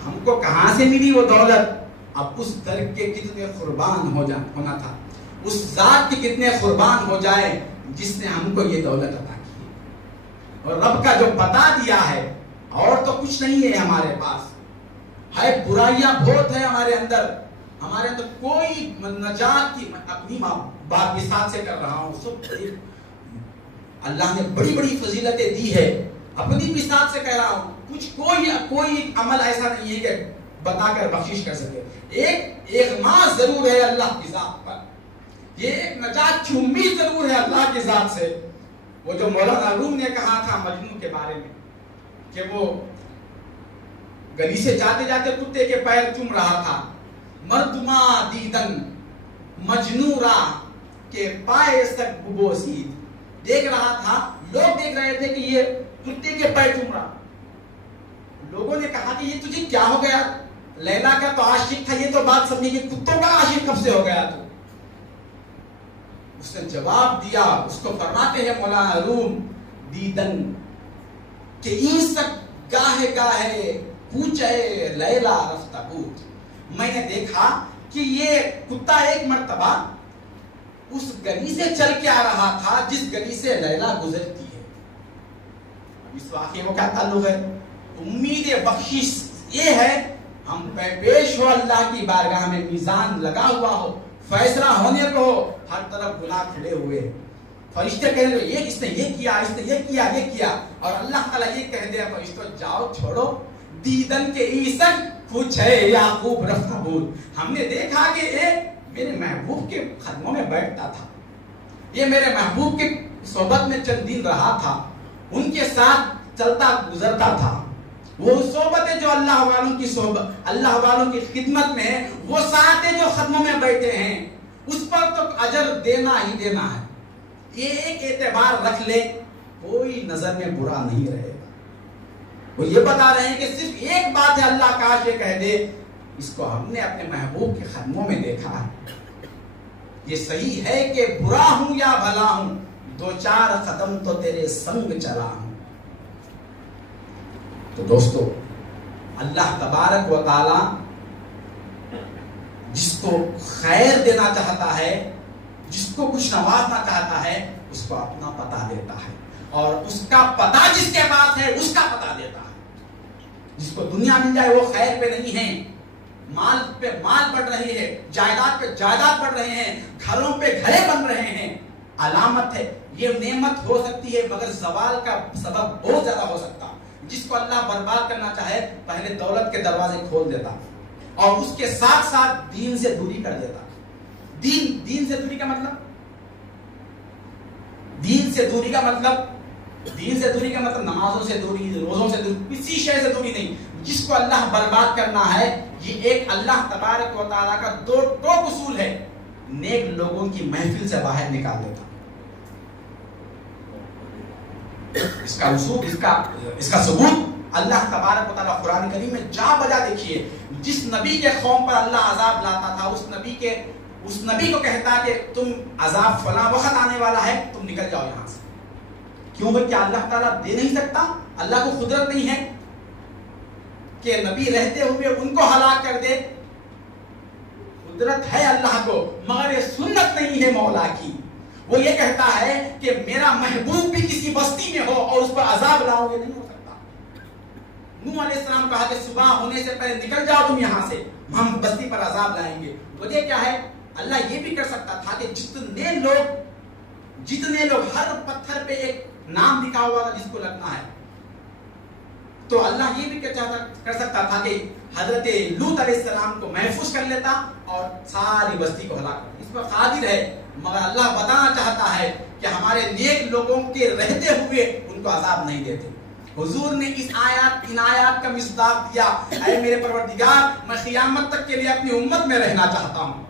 ہم کو کہاں سے ملی وہ دولت؟ اب اس در کے کتنے قربان ہونا تھا، اس ذات کے کتنے قربان ہو جائے جس نے ہم کو یہ دولت عطا کی، اور رب کا جو پتہ دیا ہے، اور تو کچھ نہیں ہے ہمارے پاس، ہے برائیاں بہت ہیں ہمارے اندر کوئی نجات کی، اپنی بات مثال سے کر رہا ہوں، سب اللہ نے بڑی بڑی فضیلتیں دی ہے، اپنی مثال سے کہہ رہا ہوں، کوئی عمل ایسا نہیں ہے کہ بتا کر بخشش کر سکے۔ ایک ماں ضرور ہے اللہ کی ذات پر، یہ ایک نجات کی امید ضرور ہے اللہ کی ذات سے۔ وہ جو مولانا روم نے کہا تھا مجنون کے بارے میں کہ وہ گلی سے جاتے جاتے کتے کے پیر چوم رہا تھا، مردما دیدن مجنورا کے پائے سک بوسید، دیکھ رہا تھا، لوگ دیکھ رہے تھے کہ یہ کتے کے پیر چوم رہا. لوگوں نے کہا کہ یہ تجھے کیا ہو گیا، لیلا کا تو عاشق تھا، یہ تو بات سمجھی کہ کتوں کا عاشق کب سے ہو گیا تو. اس نے جواب دیا، اس کو فرماتے ہیں مولانا روم دیدن کہ این سک گاہے گاہے کوچے لیلا رفتہ بود. میں نے دیکھا کہ یہ کتا ایک مرتبہ اس گلی سے چل کے آ رہا تھا جس گلی سے لیلا گزرتی ہے. اس واقعے کو کیا تعلق ہے؟ امید بخشش یہ ہے ہم پیش ہو اللہ کی بارگاہ میں، میزان لگا ہوا ہو، فیصلہ ہونے کو ہو، ہر طرف گناہ کھڑے ہوئے، فرشتے کہہ رہے یہ اس نے یہ کیا، اس نے یہ کیا، یہ کیا، اور اللہ تعالیٰ یہ کہہ دے فرشتوں جاؤ چھوڑو. دیدن کے ایسن کچھ ہے یعقوب رفتہ بود. ہم نے دیکھا کہ ایک میرے محبوب کے قدموں میں بیٹھتا تھا، یہ میرے محبوب کے صحبت میں چند دن رہا تھا، ان کے ساتھ چلتا گزرتا تھا. وہ صحبت ہے جو اللہ والوں کی صحبت، اللہ والوں کی خدمت میں ہے، وہ ساتھ جو قدموں میں بیٹھے ہیں اس پر تو اجر دینا ہی دینا ہے. یہ ایک اعتبار رکھ لے، کوئی نظر میں برا نہیں رہے گا. وہ یہ بتا رہے ہیں کہ صرف ایک بات ہے، اللہ کاش یہ کہہ دے اس کو ہم نے اپنے محبوب کے قدموں میں دیکھا ہے. یہ صحیح ہے کہ برا ہوں یا بھلا ہوں، دو چار قدم تو تیرے سنگ چلا ہوں. تو دوستو اللہ تبارک و تعالی جس کو خیر دینا چاہتا ہے، جس کو کچھ نوازنا چاہتا ہے، اس کو اپنا پتہ دیتا ہے، اور اس کا پتہ جس کے پاس ہے اس کا پتہ دیتا ہے. جس کو دنیا مل جائے وہ خیر پہ نہیں ہے، مال پہ مال بڑھ رہی ہے، جائیداد پہ جائیداد بڑھ رہے ہیں، گھروں پہ گھرے بن رہے ہیں، علامت ہے. یہ نعمت ہو سکتی ہے مگر زوال کا سبب بہت زیادہ ہو سکتا. جس کو اللہ برباد کرنا چاہے پہلے دولت کے دروازے کھول دیتا اور اس کے ساتھ ساتھ دین سے دوری کر دیتا. دین سے دوری کا مطلب نمازوں سے دوری، روزوں سے دوری، کسی شے سے دوری نہیں. جس کو اللہ برباد کرنا ہے، یہ ایک اللہ تبارک و تعالیٰ کا دو اصول ہے، نیک لوگوں کی محفل سے باہر نکال دیتا. اس کا اصول، اس کا ثبوت اللہ تبارک و تعالیٰ قرآن کریم میں جا بجا دیکھیے. جس نبی کے قوم پر اللہ عذاب لاتا تھا، اس نبی کو کہتا کہ تم عذاب فلاں وقت آنے والا ہے، تم نکل جاؤ یہاں سے. کیوں بھائی؟ کیا اللہ تعالیٰ دے نہیں سکتا؟ اللہ کو قدرت نہیں ہے کہ نبی رہتے ہوئے ان کو ہلاک کر دے؟ قدرت ہے اللہ کو، مگر یہ سنت نہیں ہے مولا کی. وہ یہ کہتا ہے کہ میرا محبوب بھی کسی بستی میں ہو اور اس پر عذاب لاؤ، یہ نہیں ہو سکتا. نوح علیہ السلام کہا کہ صبح ہونے سے پہلے نکل جاؤ تم یہاں سے، ہم بستی پر عذاب لائیں گے. وجہ کیا ہے؟ اللہ یہ بھی کر سکتا تھا کہ جتنے لوگ ہر پتھر پہ ایک نام لکھا ہوا تھا جس کو لگنا ہے، تو اللہ یہ بھی کر سکتا تھا کہ حضرت لوط علیہ السلام کو محفوظ کر لیتا اور ساری بستی کو ہلاک کر. اس پر قادر ہے، مگر اللہ بتانا چاہتا ہے کہ ہمارے نیک لوگوں کے رہتے ہوئے ان کو عذاب نہیں دیتے. حضور نے ان آیات کا مصداق دیا، اے میرے پروردگار میں قیامت تک کے لیے اپنی امت میں رہنا چاہتا ہوں،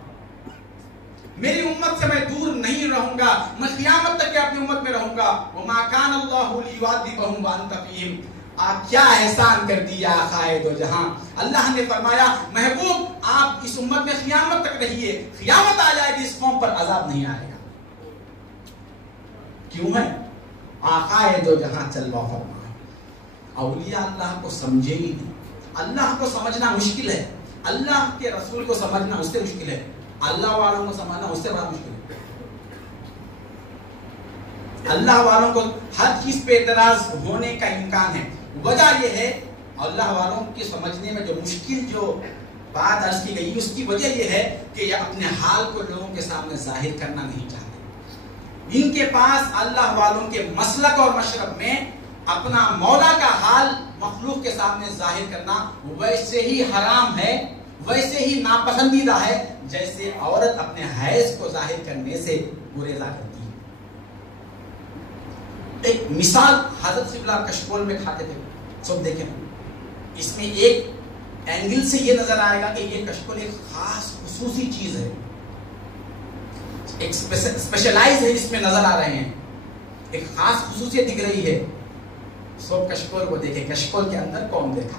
میری امت سے میں دور نہیں رہوں گا، میں قیامت تک اپنی امت میں رہوں گا. وما کان اللہ لیعذبہم وانت فیہم. آپ کیا احسان کر دیا آقائے دو جہاں. اللہ نے فرمایا محبوب آپ اس امت میں قیامت تک رہیے، قیامت آ جائے گی اس قوم پر عذاب نہیں آئے گا. کیوں ہے؟ آقائے دو جہاں چلوا فرما. اولیاء اللہ کو سمجھے ہی نہیں. اللہ کو سمجھنا مشکل ہے، اللہ کے رسول کو سمجھنا اس سے مشکل ہے، اللہ والوں کو سمجھنا اس سے بڑا مشکل ہے. اللہ والوں کو ہر چیز پہ اعتراض ہونے کا امکان ہے. وجہ یہ ہے اللہ والوں کے سمجھنے میں جو مشکل جو بات عرض کی گئی اس کی وجہ یہ ہے کہ یہ اپنے حال کو لوگوں کے سامنے ظاہر کرنا نہیں چاہتے. ان کے پاس اللہ والوں کے مسلک اور مشرب میں اپنا مولا کا حال مخلوق کے سامنے ظاہر کرنا ویسے ہی حرام ہے، ویسے ہی ناپسندیدہ ہے جیسے عورت اپنے حیض کو ظاہر کرنے سے گریزا کرتی ہے. ایک مثال حضرت شبلا کشکول میں کھاتے تھے، سب دیکھیں. اس میں ایک اینگل سے یہ نظر آئے گا کہ یہ کشکول ایک خاص خصوصی چیز ہے، ایک اسپیشلائز ہے، اس میں نظر آ رہے ہیں، ایک خاص خصوصیت دکھ رہی ہے. سو کشکول کو دیکھیں، کشکول کے اندر کون دیکھا،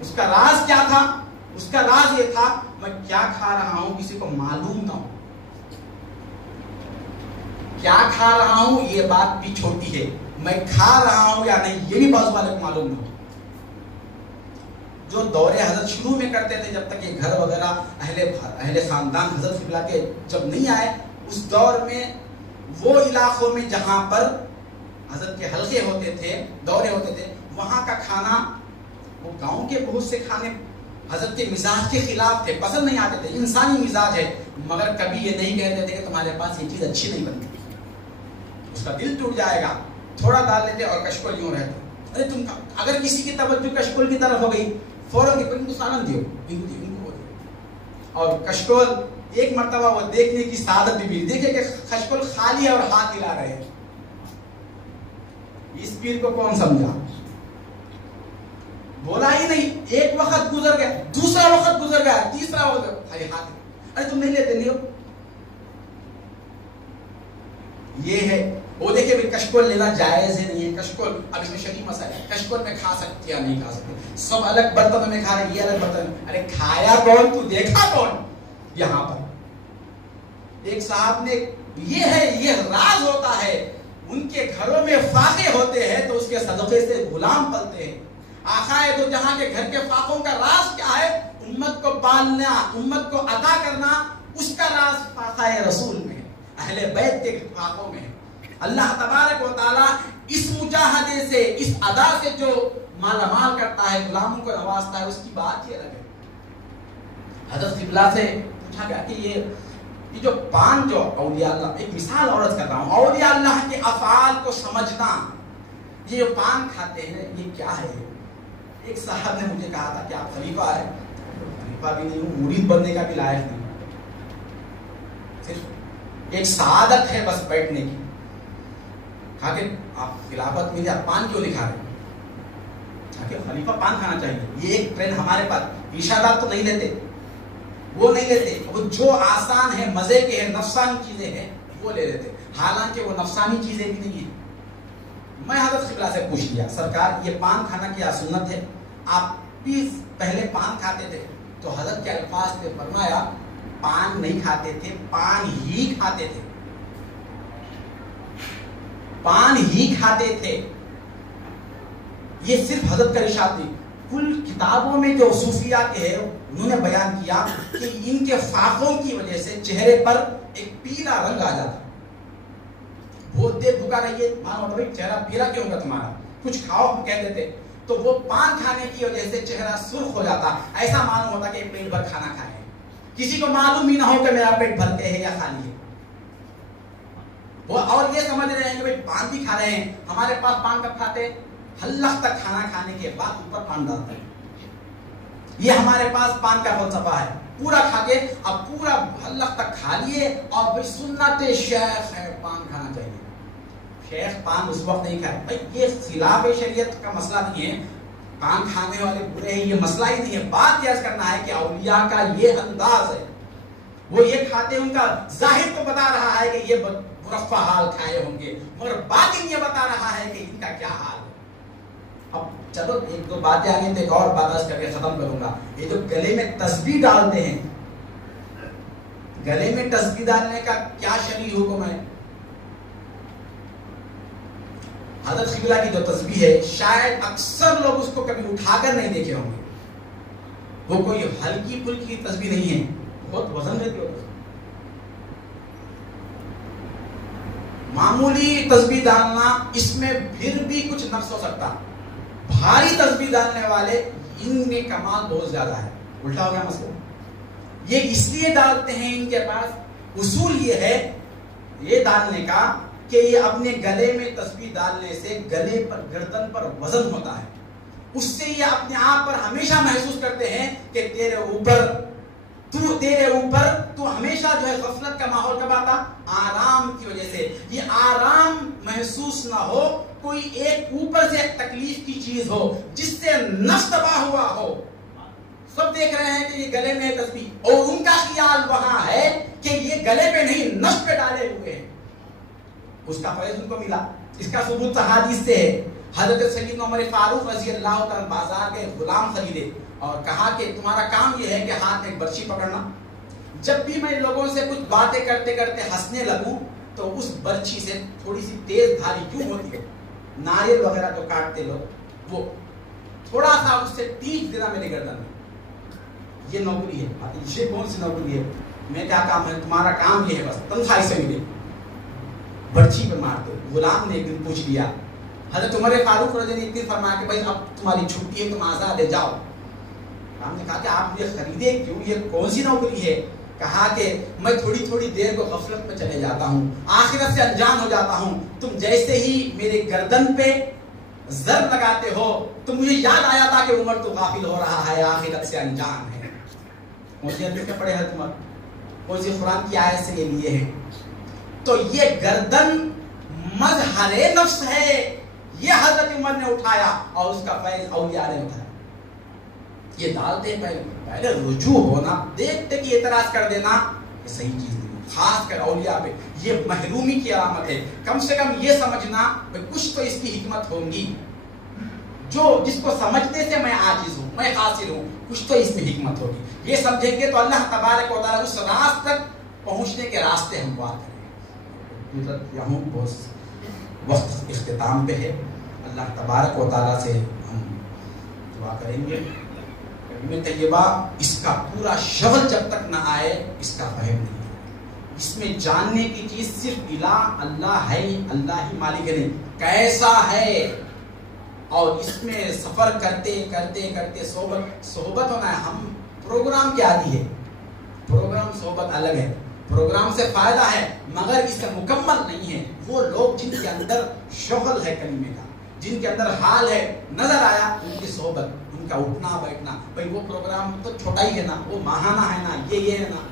اس کا راز کیا تھا؟ اس کا راز یہ تھا میں کیا کھا رہا ہوں کسی کو معلوم نہ ہو. کیا کھا رہا ہوں یہ بات بھی چھوٹی ہے، میں کھا رہا ہوں یا نہیں یہ بھی بازو والے کو معلوم نہ ہو. جو دور حضرت شروع میں کرتے تھے، جب تک یہ گھر وغیرہ اہل خاندان حضرت قبلہ کے جب نہیں آئے، اس دور میں وہ علاقوں میں جہاں پر حضرت کے حلقے ہوتے تھے، دورے ہوتے تھے، وہاں کا کھانا، وہ گاؤں کے بہت سے کھانے حضرت کے مزاج کے خلاف تھے، پسند نہیں آتے تھے. انسانی مزاج ہے، مگر کبھی یہ نہیں کہتے تھے کہ تمہارے پاس یہ چیز اچھی نہیں بنتی. اس کا دل ٹوٹ جائے گا، تھوڑا ڈال لیتے اور کشکول یوں رہتے. ارے تم اگر کسی کی توجہ کشکول کی طرف ہو گئی، فوراً ان کو سالن دیو، ان کو دیو. اور کشکول ایک مرتبہ وہ دیکھنے کی سعادت بھی ملی، دیکھے کہ کشکول خالی ہے اور ہاتھ ہلا رہے ہیں. اس پیر کو کون سمجھا؟ بولا ہی نہیں. ایک وقت گزر گیا، دوسرا وقت گزر گیا، تیسرا وقت ہاتھ. ارے تم نہیں لیتے، نہیں ہو. یہ ہے وہ. دیکھیں بھائی کشکول لینا جائز ہے نہیں ہے. کشکول اب اس میں شریف مسئلہ ہے، کشکول میں کھا سکتے یا نہیں کھا سکتے. سب الگ برتنوں میں کھا رہے، یہ الگ برتن. ارے کھایا کون؟ تو دیکھا کون؟ یہاں پر ایک صاحب نے، یہ ہے، یہ راز ہوتا ہے. ان کے گھروں میں فاقے ہوتے ہیں تو اس کے صدقے سے غلام پلتے ہیں. آقائے دو جہاں کے گھر کے فاقوں کا راز کیا ہے؟ امت کو پالنا، امت کو عطا کرنا. اس کا راز فاقہ رسول میں ہے، اہل بیت کے فاقوں میں ہے. اللہ تبارک و تعالیٰ اس مجاہدے سے، اس ادا سے جو مالا مال کرتا ہے، غلاموں کو نوازتا ہے، اس کی بات یہ الگ ہے. حضرت قبلہ سے پوچھا گیا کہ یہ جو پان جو اولیاء اللہ، ایک مثال عورت کر رہا ہوں، اولیاء اللہ کے افعال کو سمجھنا، یہ جو پان کھاتے ہیں یہ کیا ہے؟ ایک صاحب نے مجھے کہا تھا کہ آپ خلیفہ ہے. خلیفہ بھی نہیں ہوں، مرید بننے کا بھی لائق نہیں، صرف ایک سعادت ہے بس بیٹھنے کی. کہا کہ آپ خلافت میں آپ پان کیوں نہیں کھا رہے؟ کہا کہ خلیفہ پان کھانا چاہیے. یہ ایک ٹرینڈ ہمارے پاس. ارشادات تو نہیں لیتے، وہ نہیں لیتے، وہ جو آسان ہے، مزے کے ہیں، نفسانی چیزیں ہیں وہ لے لیتے، حالانکہ وہ نفسانی چیزیں بھی نہیں ہیں. میں حضرت قبلہ سے پوچھ لیا، سرکار یہ پان کھانا کیا سنت ہے؟ آپ بھی پہلے پان کھاتے تھے؟ تو حضرت کے الفاظ نے فرمایا پان نہیں کھاتے تھے، پان ہی کھاتے تھے، پان ہی کھاتے تھے. یہ صرف حضرت کا ارشاد نہیں، کل کتابوں میں جو صوفیہ کے ہیں انہوں نے بیان کیا کہ ان کے فاقوں کی وجہ سے چہرے پر ایک پیلا رنگ آ جاتا. بہت دیر بھوکا رہیے، مانو بھائی چہرہ پیلا کیوں ہوگا تمہارا، کچھ کھاؤ کہہ دیتے، تو وہ پان کھانے کی وجہ سے چہرہ سرخ ہو جاتا. ایسا معلوم ہوتا کہ پیٹ بھر کھانا کھائے، کسی کو معلوم ہی نہ ہو کہ میرا پیٹ بھرتے ہے یا خالی ہے. وہ اور یہ سمجھ رہے ہیں کہ بھائی پان بھی کھا رہے ہیں. ہمارے پاس پان کب کھاتے؟ حلق تک کھانا کھانے کے بعد اوپر پان ڈالتے ہیں. یہ ہمارے پاس پان کا فلسفہ ہے. پورا کھا کے اب پورا حلق تک کھا لیے اور بھائی سنت شیخ ہے پان کھانا چاہیے. شیخ پان اس وقت نہیں کھائے. بھائی یہ خلاف شریعت کا مسئلہ نہیں ہے، پان کھانے والے برے ہیں، یہ مسئلہ ہی نہیں ہے. بات یہ کرنا ہے کہ اولیاء کا یہ انداز ہے، وہ یہ کھاتے، ان کا ظاہر تو بتا رہا ہے کہ یہ مرفع حال کھائے ہوں گے، مگر باطن یہ بتا رہا ہے کہ ان کا کیا حال ہے. اب چلو ایک دو باتیں آگے تو ایک اور بات کر کے ختم کروں گا. یہ جو گلے میں تسبیح ڈالتے ہیں، گلے میں تسبیح ڈالنے کا کیا شرعی حکم ہے؟ حضرت قبلہ کی جو تسبیح ہے شاید اکثر لوگ اس کو کبھی اٹھا کر نہیں دیکھے ہوں گے. وہ کوئی ہلکی پھلکی تسبیح نہیں ہے، بہت وزن دیتی ہوتی. معمولی تسبیح ڈالنا، اس میں پھر بھی کچھ نقص ہو سکتا. بھاری تسبیح ڈالنے والے ان میں کمال بہت زیادہ ہے. الٹا ہو گیا مسئلہ. یہ اس لیے ڈالتے ہیں، ان کے پاس اصول یہ ہے یہ ڈالنے کا کہ یہ اپنے گلے میں تسبیح ڈالنے سے گلے پر، گردن پر وزن ہوتا ہے. اس سے یہ اپنے آپ پر ہمیشہ محسوس کرتے ہیں کہ تیرے اوپر تو ہمیشہ جو ہے غفلت کا ماحول کب آتا؟ آرام کی وجہ سے. یہ آرام محسوس نہ ہو، کوئی ایک اوپر سے تکلیف کی چیز ہو جس سے نفس تباہ ہوا ہو، سب دیکھ رہے ہیں کہ یہ گلے میں تسبیح، اور ان کا خیال وہاں ہے کہ یہ گلے پہ نہیں نفس پہ ڈالے ہوئے ہیں. اس کا فیض ان کو ملا. اس کا ثبوت حدیث سے ہے. حضرت سیدنا عمر فاروق رضی اللہ تعالیٰ بازار کے غلام خریدے اور کہا کہ تمہارا کام یہ ہے کہ ہاتھ میں ایک برچی پکڑنا، جب بھی میں لوگوں سے کچھ باتیں کرتے کرتے ہنسنے لگوں تو اس برچی سے تھوڑی سی تیز دھاری کیوں ہوتی ہے، ناریل وغیرہ تو کاٹتے لوگ، وہ تھوڑا سا اس سے تیز دینا میرے گردن میں. یہ نوکری ہے. یہ کون سی نوکری ہے؟ میں کیا کام ہے؟ تمہارا کام یہ ہے بس تنخواہ سے ملے، برچی پہ مارتے. غلام نے ایک دن پوچھ لیا. حضرت عمر فاروق رضی اللہ عنہ نے فرمایا کہ بھائی اب تمہاری چھٹی ہے، تم آزاد ہے، جاؤ. غلام نے کہا کہ آپ مجھے خریدے کیوں، یہ کون سی نوکری ہے؟ کہا کہ میں تھوڑی تھوڑی دیر کو غفلت میں چلے جاتا ہوں، آخرت سے انجان ہو جاتا ہوں. تم جیسے ہی میرے گردن پہ ضرب لگاتے ہو تو مجھے یاد آیا تھا کہ عمر تو غافل ہو رہا ہے، آخرت سے انجان ہے. مجھے حدیث میں پڑھے حضرت عمر کون سی قرآن کی آیت سے یہ لیے ہیں. تو یہ گردن مظہر نفس ہے، یہ حضرت عمر نے اٹھایا اور اس کا فیض اولیاء نے اٹھایا. یہ ڈالتے پہلے رجوع ہونا، دیکھتے کہ اعتراض کر دینا یہ صحیح چیز نہیں، خاص کر اولیاء پہ یہ محرومی کی علامت ہے. کم سے کم یہ سمجھنا کہ کچھ تو اس کی حکمت ہوگی، جو جس کو سمجھنے سے میں عاجز ہوں، میں قاصر ہوں، کچھ تو اس میں حکمت ہوگی. یہ سمجھیں گے تو اللہ تبارک و تعالیٰ اس راز تک پہنچنے کے راستے ہموار کریں گے. یہاں بہت وقت اختتام پہ ہے. اللہ تبارک و تعالیٰ سے ہم دعا کریں گے کلمہ طیبہ اس کا پورا شغل جب تک نہ آئے اس کا فہم نہیں. اس میں جاننے کی چیز صرف الہ اللہ ہے، اللہ ہی مالک ہے، کیسا ہے. اور اس میں سفر کرتے کرتے کرتے صحبت ہونا ہے. ہم پروگرام کے عادی ہے، پروگرام صحبت الگ ہے، پروگرام سے فائدہ ہے مگر اس سے مکمل نہیں ہے. وہ لوگ جن کے اندر شغل ہے کلمے کا، جن کے اندر حال ہے، نظر آیا ان کی صحبت، ان کا اٹھنا بیٹھنا. بھائی وہ پروگرام تو چھوٹا ہی ہے نا، وہ ماہانہ ہے نا، یہ ہے نا.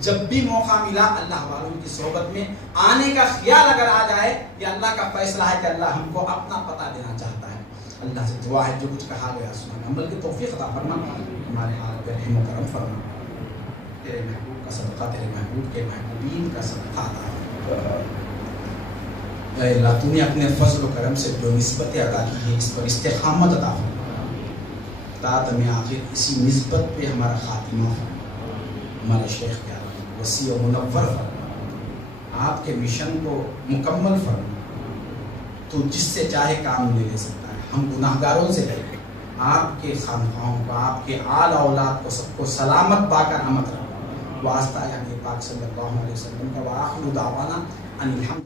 جب بھی موقع ملا اللہ والوں کی صحبت میں آنے کا خیال اگر آ جائے، یہ اللہ کا فیصلہ ہے کہ اللہ ہم کو اپنا پتہ دینا چاہتا ہے. اللہ سے دعا ہے جو کچھ کہا گیا سنا عمل کی توفیق عطا فرما، ہمارے حال پہ رحم و کرم فرما. تیرے محبوب کا صدقہ، تیرے محبوب کے محبوبین کا صدقہ عطا فرما. اے اللہ تو نے اپنے فضل و کرم سے جو نسبت عطا کی ہے اس پر استقامت عطا فرما، تا میں آخر اسی نسبت پہ ہمارا خاتمہ ہو. ہمارے شیخ کے عالم وسیع و منور فرما، آپ کے مشن کو مکمل فرما. تو جس سے چاہے کام لے سکتا ہے. ہم گناہگاروں سے لے آپ کے خانقاہوں کو، آپ کے آل اولاد کو سب کو سلامت باقر امت رکھا. واسطہ یعنی پاک صلی اللہ علیہ وسلم کا. وآخر دعوانا ان الحمد